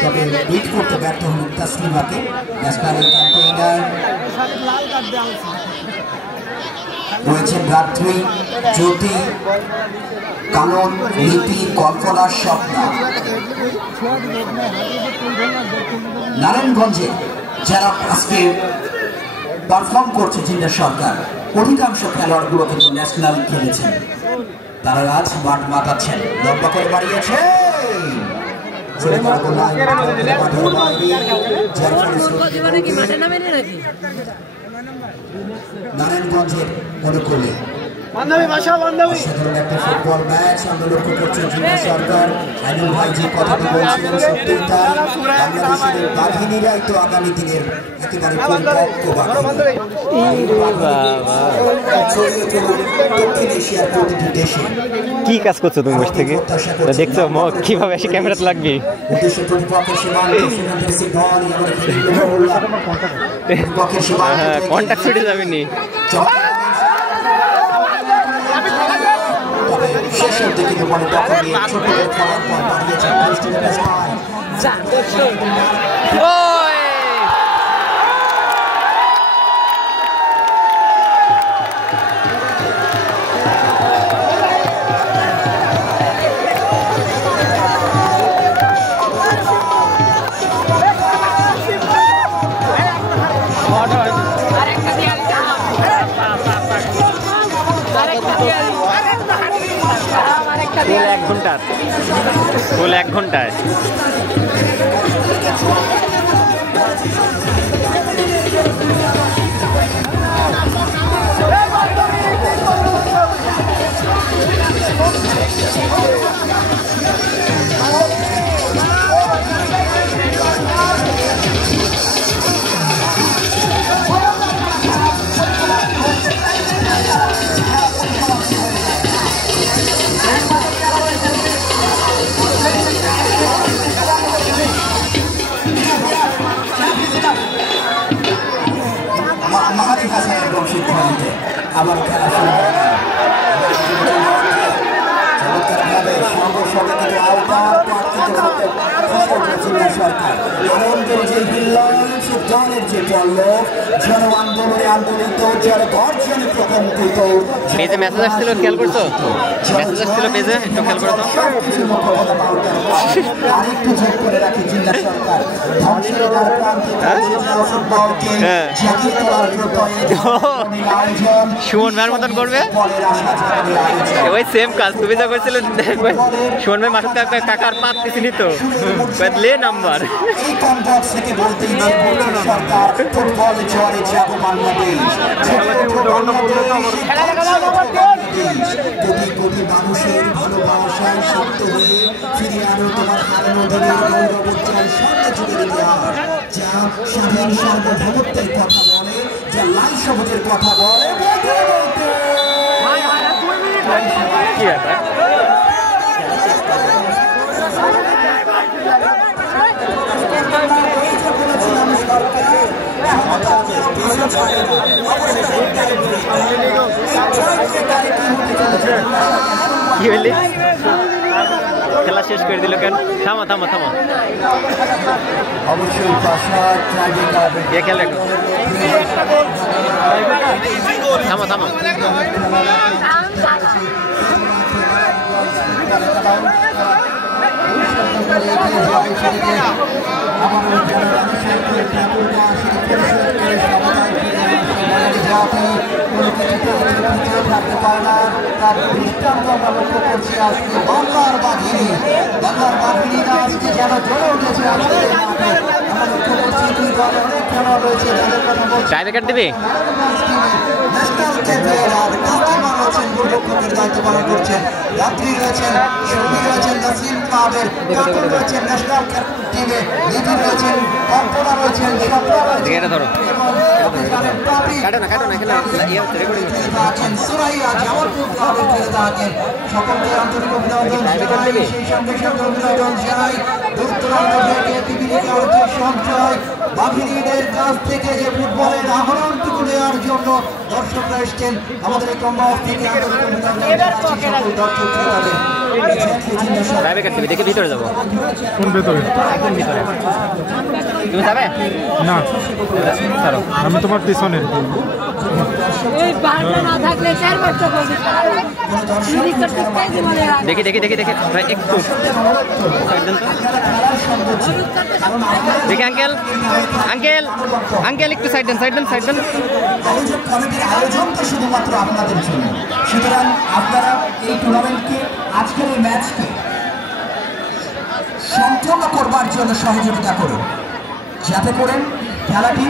তবে লিড করতে ব্যর্থ হলেন তাসলিমাকে। ন্যাশনাল ক্যাম্পেইনার রয়েছেন রাত্রি, জ্যোতি, কানন, লিপি, কল্পনা, স্বপ্না। নারায়ণগঞ্জে যারা আজকে পারফর্ম করছে জিনা সরকার, অধিকাংশ খেলোয়াড়গুলো কিন্তু ন্যাশনাল খেলেছেন, তারা আজ মাঠ মাতাচ্ছেন, লম্বা করে বাড়িয়েছে নারায়ণগঞ্জের অনুকূলে সাধারণ একটা ফুটবল ম্যাচ আমরা লক্ষ্য করছি। জিনা সরকার আইনুল ভাই যে কথাটি বলছিলেন সত্যি তাই, বাংলাদেশের বাঘিনীরাই তো আগামী দিনের একেবারে দক্ষিণ এশিয়ার প্রতিটি দেশে। কি কাজ করছো তুমি বসে থেকে দেখছো কিভাবে এসে ক্যামেরাতে লাগবে? উদ্দেশ্য প্রতিপক্ষের সীমান্ত কন্টাক্ট ছুটে যাবেনি। শেষের দিকে মনে দখল নিয়ে ছোট খেলার পর বাড়িয়েছেন ফুল 1 ঘন্টায় আবার খেলা শুরু হয় চমৎকারভাবে সঙ্গে সঙ্গে কিন্তু আওতার পর কিন্তু সরকার আনন্দের যে হিল্লন সে দলের যে পল্লব জন আন্দোলনে আন্দোলিত যার গর্জনে প্রকম্পিত পেজে মেসেজ আসছিল, খেয়াল করছো? মেসেজ আসছিল পেজে, একটু খেয়াল করো তো। আরেকটু যোগ করে রাখি জিল্লা সরকার ধ্বংসের দ্বার প্রান্তে ফুটবলকে জাগিয়ে তোলার সুমন ভাইয়ের মতন করবে ওই সেম কাজ তুমি যা করছিলে। সুমন ভাই মাসুদ কাকার পাচ্ছি নি তো লে নাম্বার এই কমপ্লেক্স থেকে বলতেই সরকার ফুটবল জয়ে যাব বাংলাদেশ। কোটি কোটি মানুষের ভালোবাসায় শক্ত হয়ে ফিরে আনো তোমার হারানো দিনের গৌরবোজ্জ্বল স্বর্ণযুগের ইতিহাস যা স্বাধীন সার্বভৌমত্বের কথা বলে, যা লাল সবুজের কথা বলে। কি হইলি? খেলা শেষ করে দিল কেন? থামো থামো থামো, অবশ্যই খেয়াল রাখো। থামো থামো, টাইব্রেকার দিবি? দায়িত্ব পালন করছেন রাত্রি রয়েছেন, শফি রয়েছেন, নাসিম কাদের, কাকুন রয়েছেন ন্যাশনাল টিমে, নিতিন রয়েছেন, কল্পনা রয়েছেন, স্বপ্না রয়েছেন, ধরো কাটো না, কাটো না, এখানে সুরাইয়া জামালপুর ক্লাবের খেলে থাকেন। সকলকে আন্তরিক অভিনন্দন জানাই, সেই সঙ্গে সঙ্গে অভিনন্দন জানাই দূর দূরান্ত থেকে বিভিন্ন অর্থের সঞ্চয় বাঘিনীদের কাছ থেকে যে ফুটবলের আহরণটুকু নেওয়ার জন্য দর্শকরা এসছেন। আমাদের এই কমপ্লেক্স থেকে আন্তরিক অভিনন্দন জানাচ্ছি সকল দর্শক শ্রোতাদের। দেখে ভিতরে যাবো। কোন ভেতরে? একদম ভিতরে। তুমি যাবে না, আমি তোমার পিছনে। দেখি দেখি দেখি দেখি একটু দেখি আঙ্কেল আঙ্কেল আঙ্কেল একটু সাইড দেন, সাইড দেন, সাইড দেন। কমিটির আয়োজনটা শুধুমাত্র আপনাদের জন্য, সুতরাং আপনারা এই টুর্নামেন্টকে, আজকের এই ম্যাচকে সম্পূর্ণ করবার জন্য সহযোগিতা করুন, যাতে করেন খেলাটি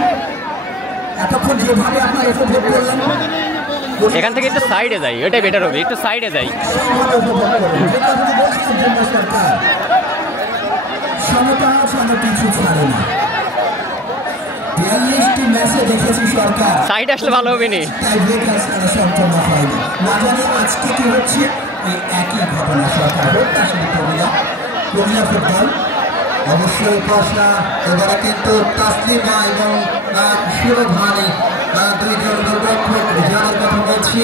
এতক্ষণ যেভাবে আপনারা উপভোগ করলেন এখান থেকে একটু সাইডে যাই, ওইটাই বেটার হবে, একটু সাইডে যাই। সমতা কিছু ছাড়ে না। 42টি ম্যাচে দেখেছি সরকার সাইড আসলে ভালো হবে নি, সম্পূর্ণ হয়নি। না জানি আজকে কি হচ্ছে, এই একই ঘটনা সরকার কমিয়া ফুটবল। অবশ্যই পয়সা এবারে কিন্তু তাসলিমা এবং শিরোভানি দুইজন গোলরক্ষক যাদের কথা বলছি,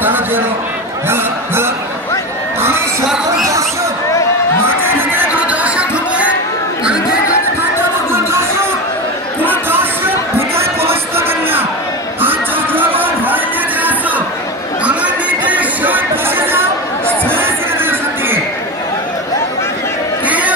তারা যেন আমি